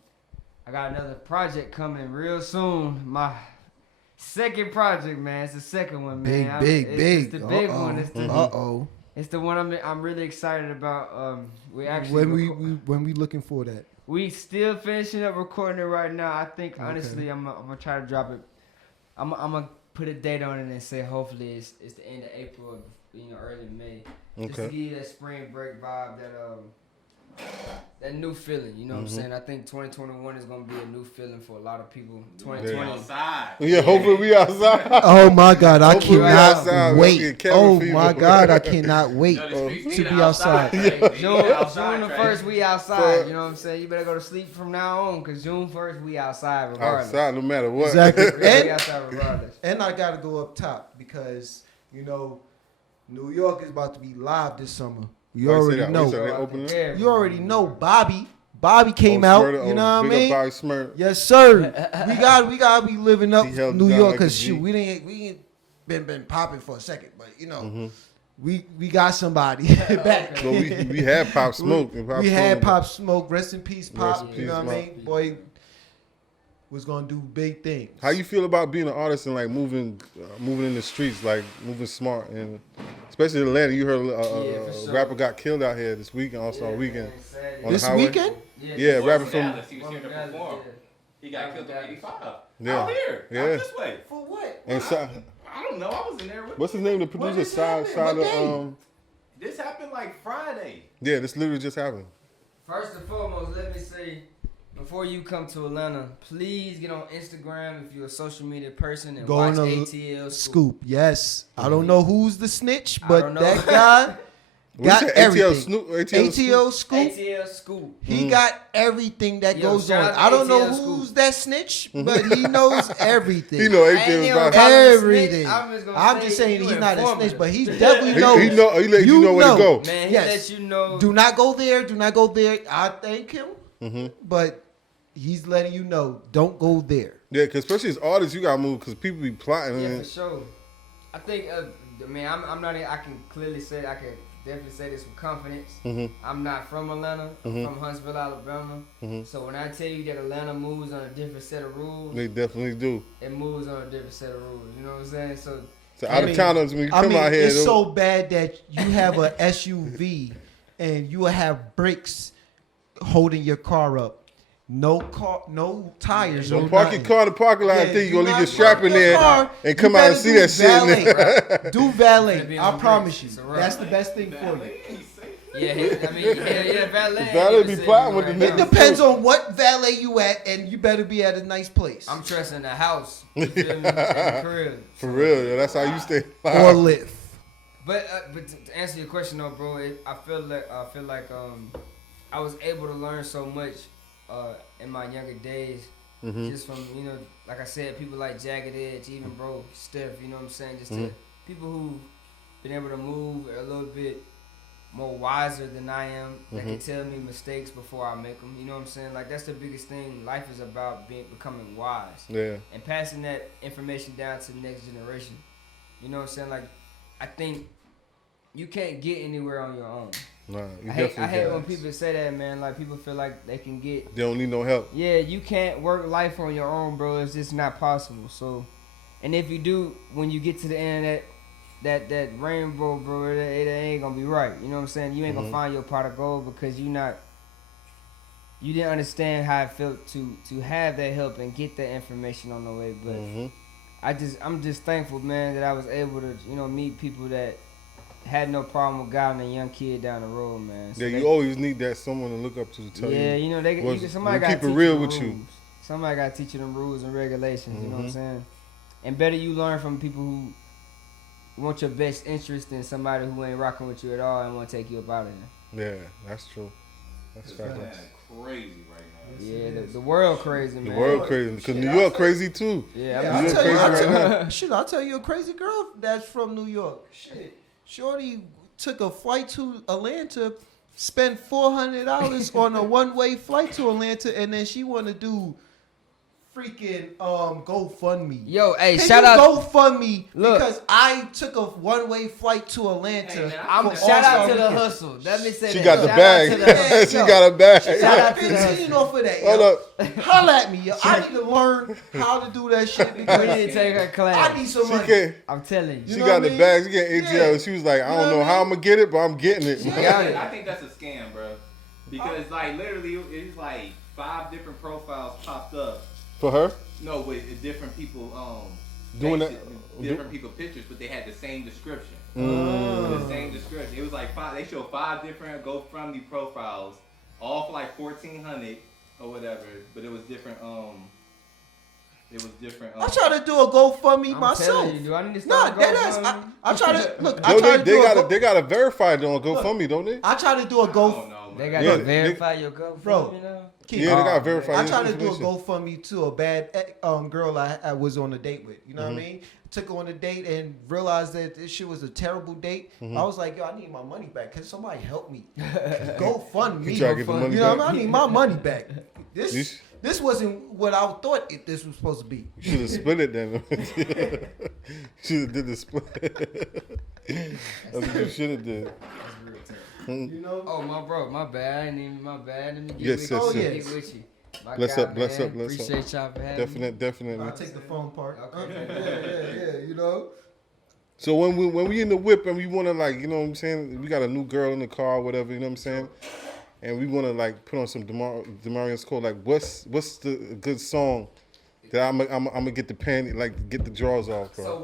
I got another project coming real soon. My second project, man. It's the second one, man. Big. It's the big one. It's the Uh-oh. it's the one I'm really excited about. We actually When we looking for that? we still finishing up recording it right now. I think honestly, I'm gonna try to drop it. I'm gonna put a date on it and say hopefully it's the end of April, or early May, just to Okay. give you that spring break vibe, that new feeling. You know what I'm saying? I think 2021 is gonna be a new feeling for a lot of people. 2020. Outside. Yeah, hopefully we outside. Oh my God, I Hopefully we outside. cannot Let's wait. get cabin Oh fever. my God, I cannot wait You know, the streets to need be it outside. June Outside, the Trey. 1st, we outside. You know what I'm saying? You better go to sleep from now on, because June 1st, we outside regardless. Outside, no matter what. Exactly. We And outside regardless. And I gotta go up top because New York is about to be live this summer. You Why you say already that? know. Why you say they opening it? Yeah. You already know. Bobby came out. You know what I Big mean? up Bobby Smurf. Yes, sir. we gotta be living up He held New it down York like a because G. shoot, we ain't been popping for a second, but we got somebody back. But we had Pop Smoke. And We had Smoke. Pop Smoke. Rest in peace, Pop. Rest in You know peace, what I Pop. mean? Boy was gonna do big things. How you feel about being an artist and like moving in the streets, like moving smart, and especially in Atlanta? You heard for a sure. rapper got killed out here this weekend, also on weekend. on This the highway. weekend? Yeah, rapper from Dallas. He was here to perform. He got killed in '85. Yeah. Out here. Yeah. Out this way. For what? and I don't know. I was in there with. what's his name? The producer, just side happened? What day? of This happened like Friday. yeah. This literally just happened. First and foremost, let me say, before you come to Atlanta, please get on Instagram if you're a social media person and Go watch on a ATL Scoop. Scoop, yes. I don't know who's the snitch, but don't know. that guy, got ATL everything. Snoop, ATL Scoop. ATL Scoop. He got everything that Yo, goes shout on. out to I don't know ATL who's Scoop. that snitch, but he knows everything. He know I ain't ATL even about call him a everything. snitch. I'm just gonna I'm say just saying you he's not a informative. snitch, but he definitely knows. He let you know where to go. Man, he Yes. let you know. Do not go there. Do not go there. I thank him, but he's letting you know, don't go there. Yeah, because especially as artists, you gotta move because people be plotting. Yeah, and for sure. I think, man, I'm not. I can clearly say, I can definitely say this with confidence. I'm not from Atlanta. I'm from Huntsville, Alabama. So when I tell you that Atlanta moves on a different set of rules, they definitely do. it moves on a different set of rules. You know what I'm saying? So out of towners, when you come out here, it's so bad that you have a SUV and you will have brakes holding your car up. No tires. don't no park your nothing. car in the parking lot and think you're gonna leave your strap in there car, and come out and see that shit in there. Do Gonna valet. be I on promise you. brakes. It's a That's wrap. the best thing for you. valet. Valet be plotting with the It niggas. depends on what valet you at, and you better be at a nice place. I'm trusting the house. You feel me? And the crib. For real, yo, that's how you stay or alive. live. But to answer your question though, bro, I feel like I was able to learn so much in my younger days, just from like I said, people like Jagged Edge, even bro Steph, you know what I'm saying, just to people who been able to move a little bit more wiser than I am, that can tell me mistakes before I make them. You know what I'm saying? Like that's the biggest thing. Life is about becoming wise, and passing that information down to the next generation. You know what I'm saying? Like I think you can't get anywhere on your own. Nah, you I definitely hate when can't. people say that, man. Like people feel like they can get. They don't need no help. Yeah, you can't work life on your own, bro. It's just not possible. So, and if you do, when you get to the end of that rainbow, bro, it ain't gonna be right. You know what I'm saying? You ain't gonna find your pot of gold because you didn't understand how it felt to have that help and get that information on the way. But I'm just thankful, man, that I was able to meet people that had no problem with guiding a young kid down the road, man. So You always need that someone to look up to tell you. Yeah, somebody got to keep it teach real you the with you. rules. Somebody got to teach you them rules and regulations. You know what I'm saying? And better you learn from people who want your best interest than somebody who ain't rocking with you at all and want to take you up out of there. Yeah, that's true. That's facts. Crazy right now. Yeah, the world crazy, man. The world crazy. Because New York crazy too. Yeah, New York crazy right now. Shit, I'll tell you a crazy girl that's from New York. Shit. Shorty took a flight to Atlanta, spent $400 on a one-way flight to Atlanta, and then she want to do freaking GoFundMe. Yo, hey, Can shout you out. GoFundMe Look. because I took a one-way flight to Atlanta. Hey, man, I'm for shout out All-Star to the Weekend. hustle. Let me say She that. got the Shout out bag. to the hustle. She got a bag. Shout out to the 15 off of that, Hold yo. up. Holla at me, yo. I need to learn how to do that shit We because need to take her class. I need some She money. can't. I'm telling you. She know got what the I mean? bag. She getting ATL. Yeah. She was like, I You don't know know what I how mean? I'm gonna get it, but I'm getting it. Got it. I think that's a scam, bro. Because like literally, it's like 5 different profiles popped up. For her? No, with different people Doing faces, that- different people pictures, but they had the same description. Mm. The same description. It was like 5. They showed 5 different GoFundMe profiles, all for like 1,400 or whatever. But it was different. It was different. I try to do a GoFundMe I'm myself. telling you, do I need to Nah, start that is. GoFundMe? I try to look. Yo, I try to they do gotta gotta verify it on GoFundMe, don't they? I try to do a I Go. don't know, man. They got Yeah, to verify your GoFundMe Bro. now? Keep- Yeah, they gotta Oh, verify. I your tried to do a information. GoFundMe to a bad girl I was on a date with. You know what I mean? Took her on a date and realized that this shit was a terrible date. I was like, yo, I need my money back. Can somebody help me? GoFundMe. You try to get the money You know back? what I mean? I need my money back. You This wasn't what I thought this was supposed to be. should have split it then. Should have did the split. That's what you should have did. You know? Oh, my bad. I ain't even my bad. Let me get Yes, with you. yes, Let me yes. get with you. My Bless God, up, bless man. up, bless up. Appreciate y'all for having me. Definitely. I'll take the phone part. Okay. Yeah, you know? So when we in the whip and we wanna like, you know what I'm saying, we got a new girl in the car or whatever, you know what I'm saying? And we wanna like put on some Demarious Cole, like what's the good song that I'm gonna get the panty, like get the drawers off, bro. So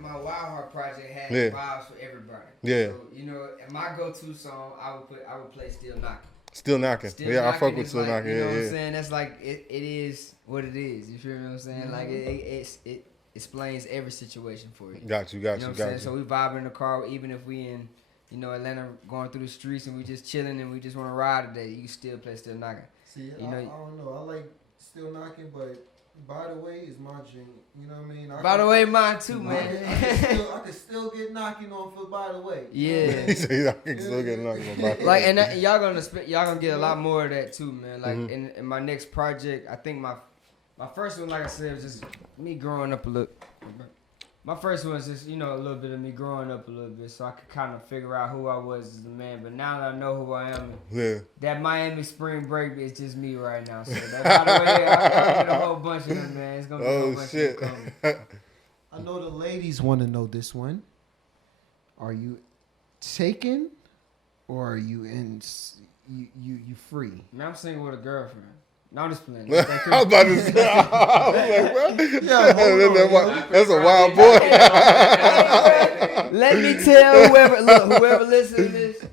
my Wild Heart project had Yeah. vibes for everybody. Yeah. So, my go-to song, I would play Still Knocking. Still knocking. Still Yeah, I Knocking fuck with is Still like, knocking. You know what I'm Yeah. saying? That's like it is what it is. You feel what I'm saying? Like it explains every situation for you. Got you. You know what I'm saying? So we vibing in the car, even if we in you know, Atlanta going through the streets and we just chilling and we just want to ride today, you can still play Still Knocking. See, You know, I don't know. I like Still Knocking, but By the Way is my drink. You know what I mean? By the way, mine too, I man. can still get knocking on for By the Way. Yeah. He said I can still get knocked on by. Like and y'all gonna get a lot more of that too, man. Like in my next project, I think my first one, like I said, was just me growing up a little. My first one was just, you know, a little bit of me growing up a little bit, so I could kind of figure out who I was as a man. But now that I know who I am, that Miami spring break is just me right now. So that, by the way, I'm gonna get a whole bunch of them, man. It's gonna be a whole bunch of them coming. I know the ladies want to know this one. Are you taken, or are you in? You free? Man, I'm single with a girlfriend. No, I'm just playing. I was about to say, I was like, bro, Yeah, that's a wild boy. Let me tell whoever listens to this,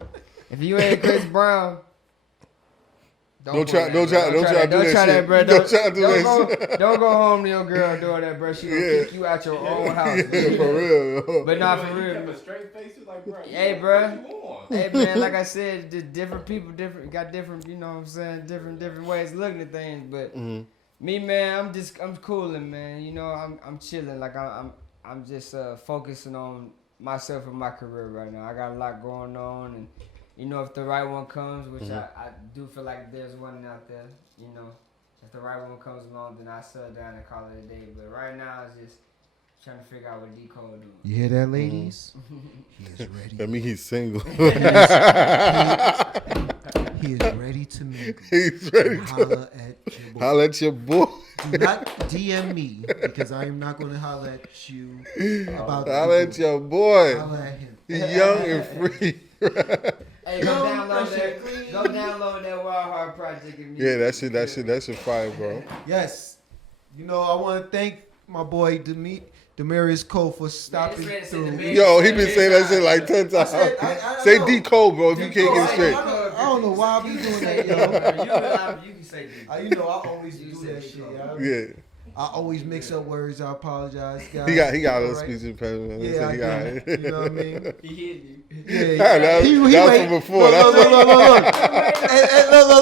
if you ain't Chris Brown, Don't try to do that shit. bro. Don't try to do that shit. Don't go home to your girl doing that, bro. She gonna kick you out your own house. Yeah, for real. But not for You kept real. a straight face. You like, bro. Hey, what bro. you want? Hey man, like I said, just different people, got different, you know what I'm saying, different ways of looking at things. But me, man, I'm cooling, man. You know, I'm chilling. Like I'm just focusing on myself and my career right now. I got a lot going on, and you know, if the right one comes, which I do feel like there's one out there, you know, if the right one comes along, then I settle down and call it a day. But right now, it's just trying to figure out what D. Cole doing. You hear that, ladies? He is ready. That mean he's single. He is ready to mingle. He's ready to Holla at your boy. holler at your boy. Do not DM me, because I am not going to holler at you about Holler at your boy. Holla at him. He young and free. Hey, go download that Wild Heart Project. Yeah, that shit fire, bro. Yes. You know, I want to thank my boy Demarious Cole for stopping through. Yo, he been saying that shit like 10 times. Say D. Cole, bro, if you can't get it straight. I don't know why I be doing that, yo. You can say D. You know, I always do that shit. Yeah. I always mix up words. I apologize, guys. He got a little Right? speech impediment. Yeah, He got it. you know what I mean? He hit you. Yeah, That was wait. from before.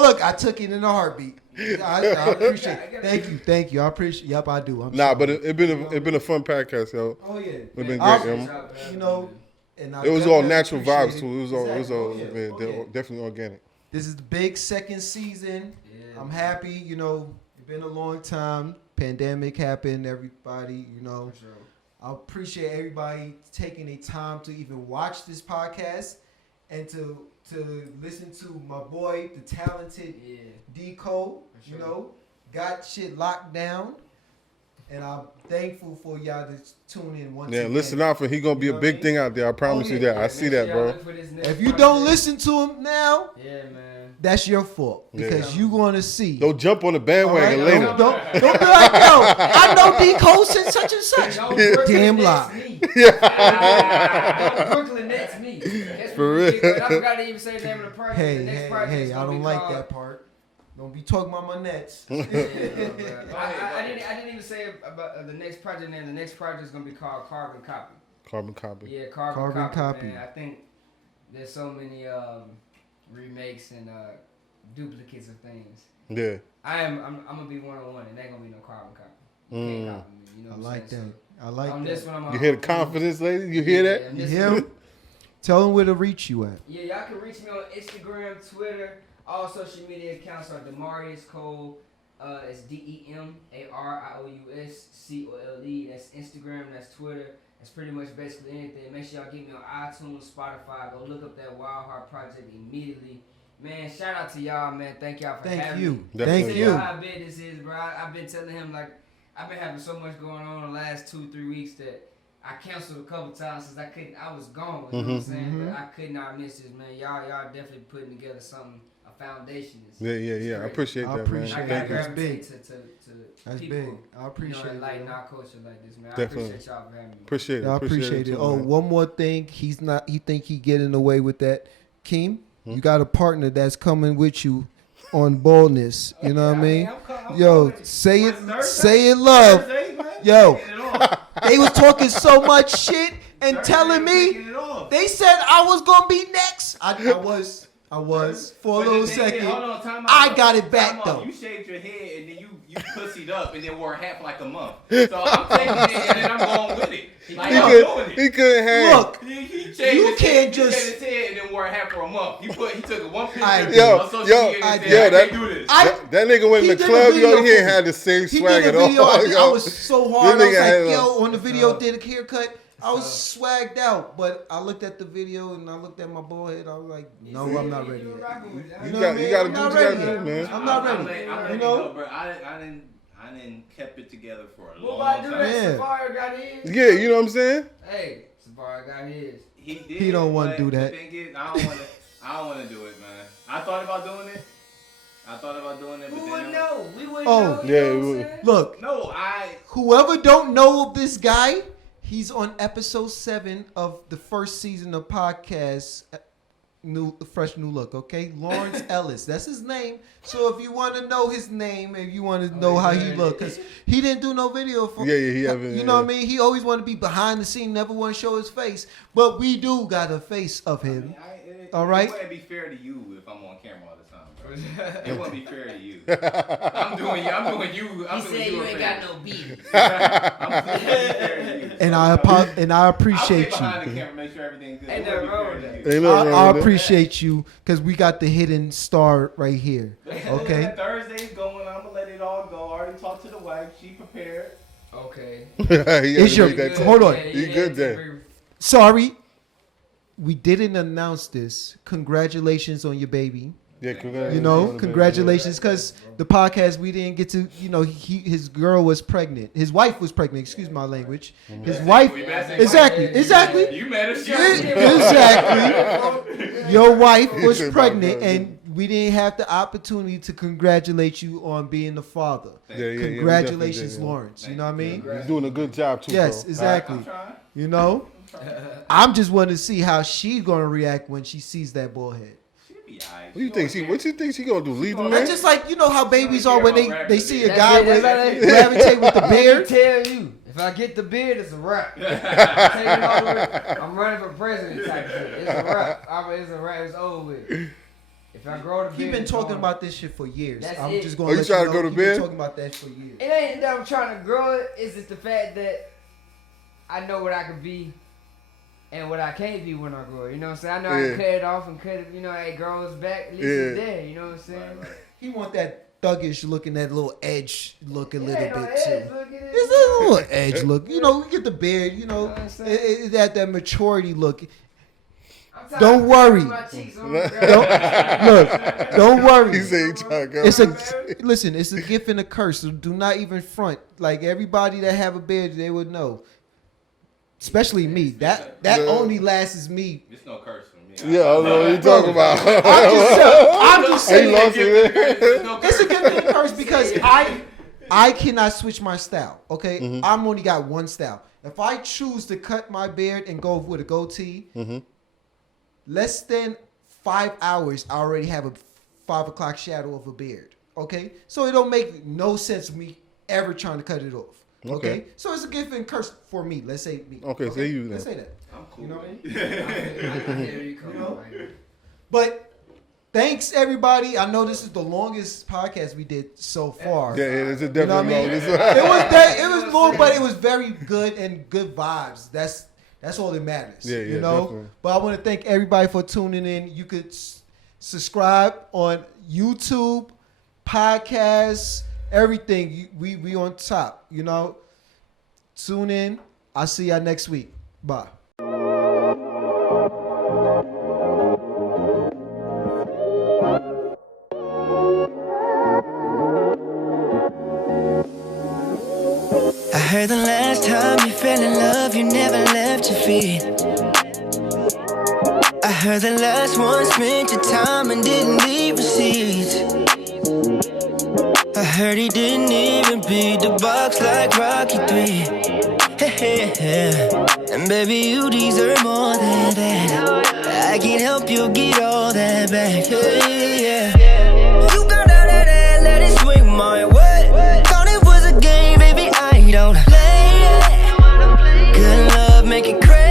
Look. I took it in a heartbeat. I appreciate it. Thank you. I appreciate. Yep, I do. I'm sorry. But it been a fun podcast, yo. Oh yeah. It been I- great, yo. You know, and I It was all definitely natural appreciate vibes too. It was all Exactly. yeah, definitely organic. This is the big second season. Yeah. I'm happy. You know, it's been a long time. Pandemic happened. Everybody, you know. For sure. I appreciate everybody taking the time to even watch this podcast and to listen to my boy, the talented D. Cole. For sure. You know, got shit locked down, and I'm thankful for y'all to tune in once Yeah, again. listen out for he gonna be You a know big what I thing out there. I promise you that. I Make see sure that, y'all bro. look for this next If you don't project. listen to him now, Yeah, man. that's your fault because you gonna see. Don't jump on the bandwagon All right? later. Don't be like, yo, I know D. Cole since such and such. Don't Brooklyn Damn next lie. me. Don't Brooklyn next me. That's For what we real. did. I forgot to even say the name of the project. The Hey, next hey, project is hey, I gonna don't be like called- that part. Don't be talking about my nets. I didn't even say about the next project name. The next project is gonna be called Carbon Copy. Carbon copy. Yeah, Carbon Carbon Copy. Copy. Man. I think there's so many remakes and duplicates of things. Yeah. I'm gonna be one-on-one, and there ain't gonna be no Carbon Copy. You can't copy me. You know I what like I'm saying? that. I like On that. this one, I'm You hear the confidence, lady? You hear that? on You this hear one- him? Tell him where to reach you at. Yeah, y'all can reach me on Instagram, Twitter. All social media accounts are Demarious Cole. It's DEMARIOUSCOLE. That's Instagram. That's Twitter. That's pretty much basically anything. Make sure y'all get me on iTunes, Spotify. Go look up that Wild Heart Project immediately. Man, shout out to y'all, man. Thank y'all for Thank having you. me. Definitely. Thank You know you. how big this is, bro. I've been telling him, like, I've been having so much going on the last 2-3 weeks that I canceled a couple times since I was gone. You know what I'm saying? But I could not miss this, man. Y'all definitely putting together something, a foundation. Yeah. I appreciate I that, appreciate man. I Thank got you. That's big. gravitate to That's people, big. I appreciate you know, like it. our culture like this, man. Definitely. I appreciate y'all for having me. Appreciate it. I appreciate it. too, Oh, man. one more thing. He think he getting away with that. Keem, you got a partner that's coming with you on boldness. You know what I mean? Yo, say it love. Yo, they was talking so much shit and telling me They said I was gonna be next. I was for a little second. Hold on, time out. I got it back Time out. though. You shaved your head and then you pussied up and then wore a hat for like a month. So I'm taking it and then I'm going with it. Like I'm doing it. He couldn't have. Look, He shaved you his can't head, just. He shaved his head and then wore a hat for a month. He took one picture I- on social media and said, I can't do this. That nigga went He in the did a club, video yo. He for ain't me. had the same He swag did at a video. all. I was so hard. I was had like, yo, on the video, did a haircut. I was swagged out, but I looked at the video and I looked at my bald head. I was like, no, I'm not ready. You know gotta what I do mean? what you I'm not gotta ready. do, man. I'm not ready. I'm ready You to know? go, bro. I didn't kept it together for a What long about do time. that? Yeah. Safari got his. Yeah, you know what I'm saying? Hey, Safari got his. He did. He don't wanna but do that. The thing is, I don't want to do it, man. I thought about doing it. But Who then would know? We wouldn't Oh, know. yeah, You know we what I'm would. saying? Look, No, whoever don't know of this guy, he's on episode 7 of the first season of podcast, Fresh New Look. Okay, Lawrence Ellis, that's his name. So if you want to know his name, if you want to know how he look, because he didn't do no video for. Yeah, he haven't. You know what I mean? He always want to be behind the scene, never want to show his face. But we do got a face of him. All right. It wouldn't be fair to you if I'm on camera all the time, bro. It wouldn't be fair to you. I'm doing you. I'm He doing said you you a ain't favor. got no beat. I'm doing fair to you. And I I'll appreciate stay behind you. the camera, make sure everything's good. Ain't It wouldn't nothing be wrong fair with to Ain't you. nothing I wrong with that. appreciate you because we got the hidden star right here. Okay. Thursday's going. I'm gonna let it all go. I already talked to the wife. She prepared. Okay. He had It's to your- make that Good. hold on. Yeah, He yeah, good it's then. very- Sorry, we didn't announce this. Congratulations on your baby. Yeah, You know, congratulations, because the podcast we didn't get to. You know, his girl was pregnant. His wife was pregnant. Excuse my language. His wife. We messing. Exactly. You met her. Exactly. Your wife was It's about pregnant, that. and we didn't have the opportunity to congratulate you on being the father. Yeah, we Congratulations, definitely did, yeah. Lawrence. You know what I mean? He's doing a good job too. Yes, bro. exactly. I'm trying. You know, I'm just wanting to see how she's gonna react when she sees that ball head. She'll be alright. What you think she gonna do? Leave him That's there? just like, you know how babies are when they see a That's guy it, with that's it. gravitate with the I beard. can tell you, if I get the beard, it's a wrap. I'm telling you all the way, I'm running for president type of shit. It's a wrap. It's a wrap. It's over with. If I grow the beard, He been it's talking on. about this shit for years. That's I'm it. just Oh, gonna you let trying you to know go to he been bed? talking about that for years. It ain't that I'm trying to grow it. It's just the fact that I know what I can be and what I can't be when I grow it. You know what I'm saying? I know I Yeah. can cut it off and cut it. You know, it grows back. At least it's there. You know what I'm saying? He want that thuggish looking, that little edge look a It little ain't no bit edge, too. look at it. It's a little edge look. You know, we get the beard. You know, You know what I'm saying? that maturity look. I'm tired Don't of worry. my cheeks on Don't the look. Don't worry. He said he trying to go. It's a gift and a curse. So do not even front. Like everybody that have a beard, they would know. Especially me. That Yeah. only lasts me. It's no curse for me. Yeah, I don't know what you talking about. I'm just He saying. lost it. It's a gift and a curse because I cannot switch my style. Okay, Mm-hmm. I'm only got one style. If I choose to cut my beard and go with a goatee, Mm-hmm. less than 5 hours, I already have a 5 o'clock shadow of a beard. Okay, so it don't make no sense me ever trying to cut it off. Okay, Okay. so it's a gift and curse for me. Let's say me. Okay, say you Let's then. say that. I'm cool. You know what I mean? I hear you coming, You know? man. But thanks everybody. I know this is the longest podcast we did so far. Yeah, it's a You know what I definitely mean? long. It was long, but it was very good and good vibes. That's all that matters. Yeah, you yeah, know. definitely. But I want to thank everybody for tuning in. You could subscribe on YouTube, podcasts, everything. We on top. You know. Tune in. I'll see y'all next week. Bye. I heard the last time you fell in love, you never left your feet. I heard the last one spent your time and didn't leave receipts. I heard he didn't even beat the box like Rocky 3. Hey, hey, and baby, you deserve more than that. I can't help you get all that back. Hey, yeah. You got out of there, let it swing my way. Thought it was a game, baby, I don't play it. Good love, make it crazy.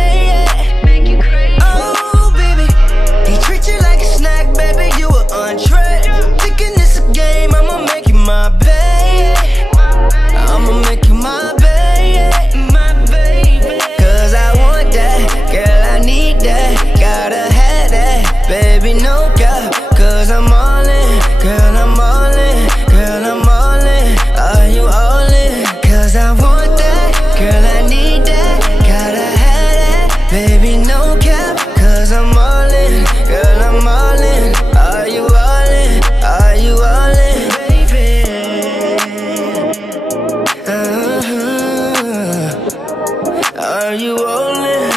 you all in?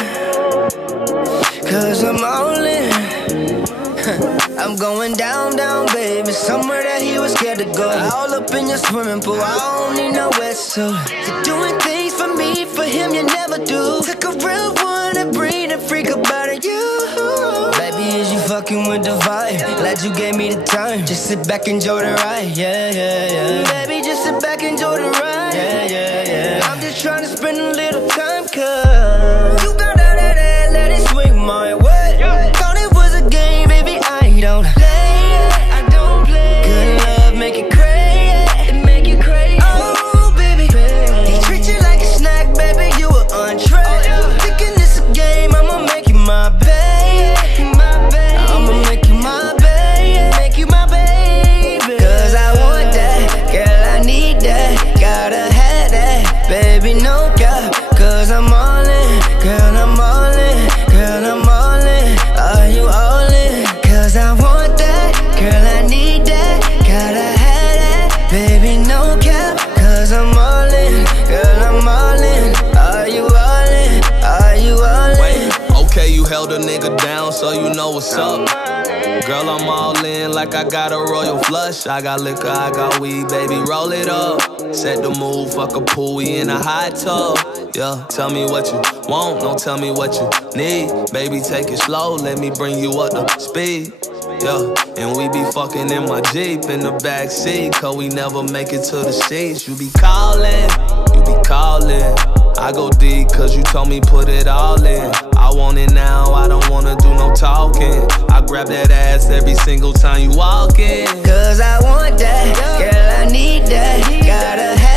Cause I'm all in. I'm going down, down, baby. Somewhere that he was scared to go. All up in your swimming pool. I don't need no wetsuit. You're doing things for me, for him you never do. Took a real one and breathe and freak about it. You, baby, is you fucking with the vibe? Glad you gave me the time. Just sit back, enjoy the ride. Yeah, yeah, yeah. Baby, just sit back, enjoy the ride. Yeah, yeah, yeah. I'm just trying to spend a little time, cause you got that, let it swing my way. Thought it was a game, baby, I don't play. I don't play. Good love, make it crazy. Make it crazy. Oh, baby. He treat you like a snack, baby, you an entree. Thinking this a game, I'ma make you my babe. I'ma make you my babe. Make you my baby. Cause I want that, girl, I need that. Gotta have that, baby, no cap. Cause I'm all in, girl, I'm all in. Girl, I'm all in, are you all in? Cause I want that, girl, I need that. Gotta have that, baby, no cap. Cause I'm all in, girl, I'm all in. Are you all in? Are you all in? Wait, okay, you held a nigga down, so you know what's up. Girl, I'm all in like I got a royal flush. I got liquor, I got weed, baby, roll it up. Set the mood, fuck a pool, we in a hot tub. Yeah, tell me what you want, don't tell me what you need. Baby, take it slow, let me bring you up to speed. Yeah, and we be fucking in my Jeep in the backseat, cause we never make it to the sheets. You be calling, you be calling. I go deep cause you told me put it all in. I want it now, I don't wanna do no talking. I grab that ass every single time you walk in. Cause I want that, girl, I need that. Gotta have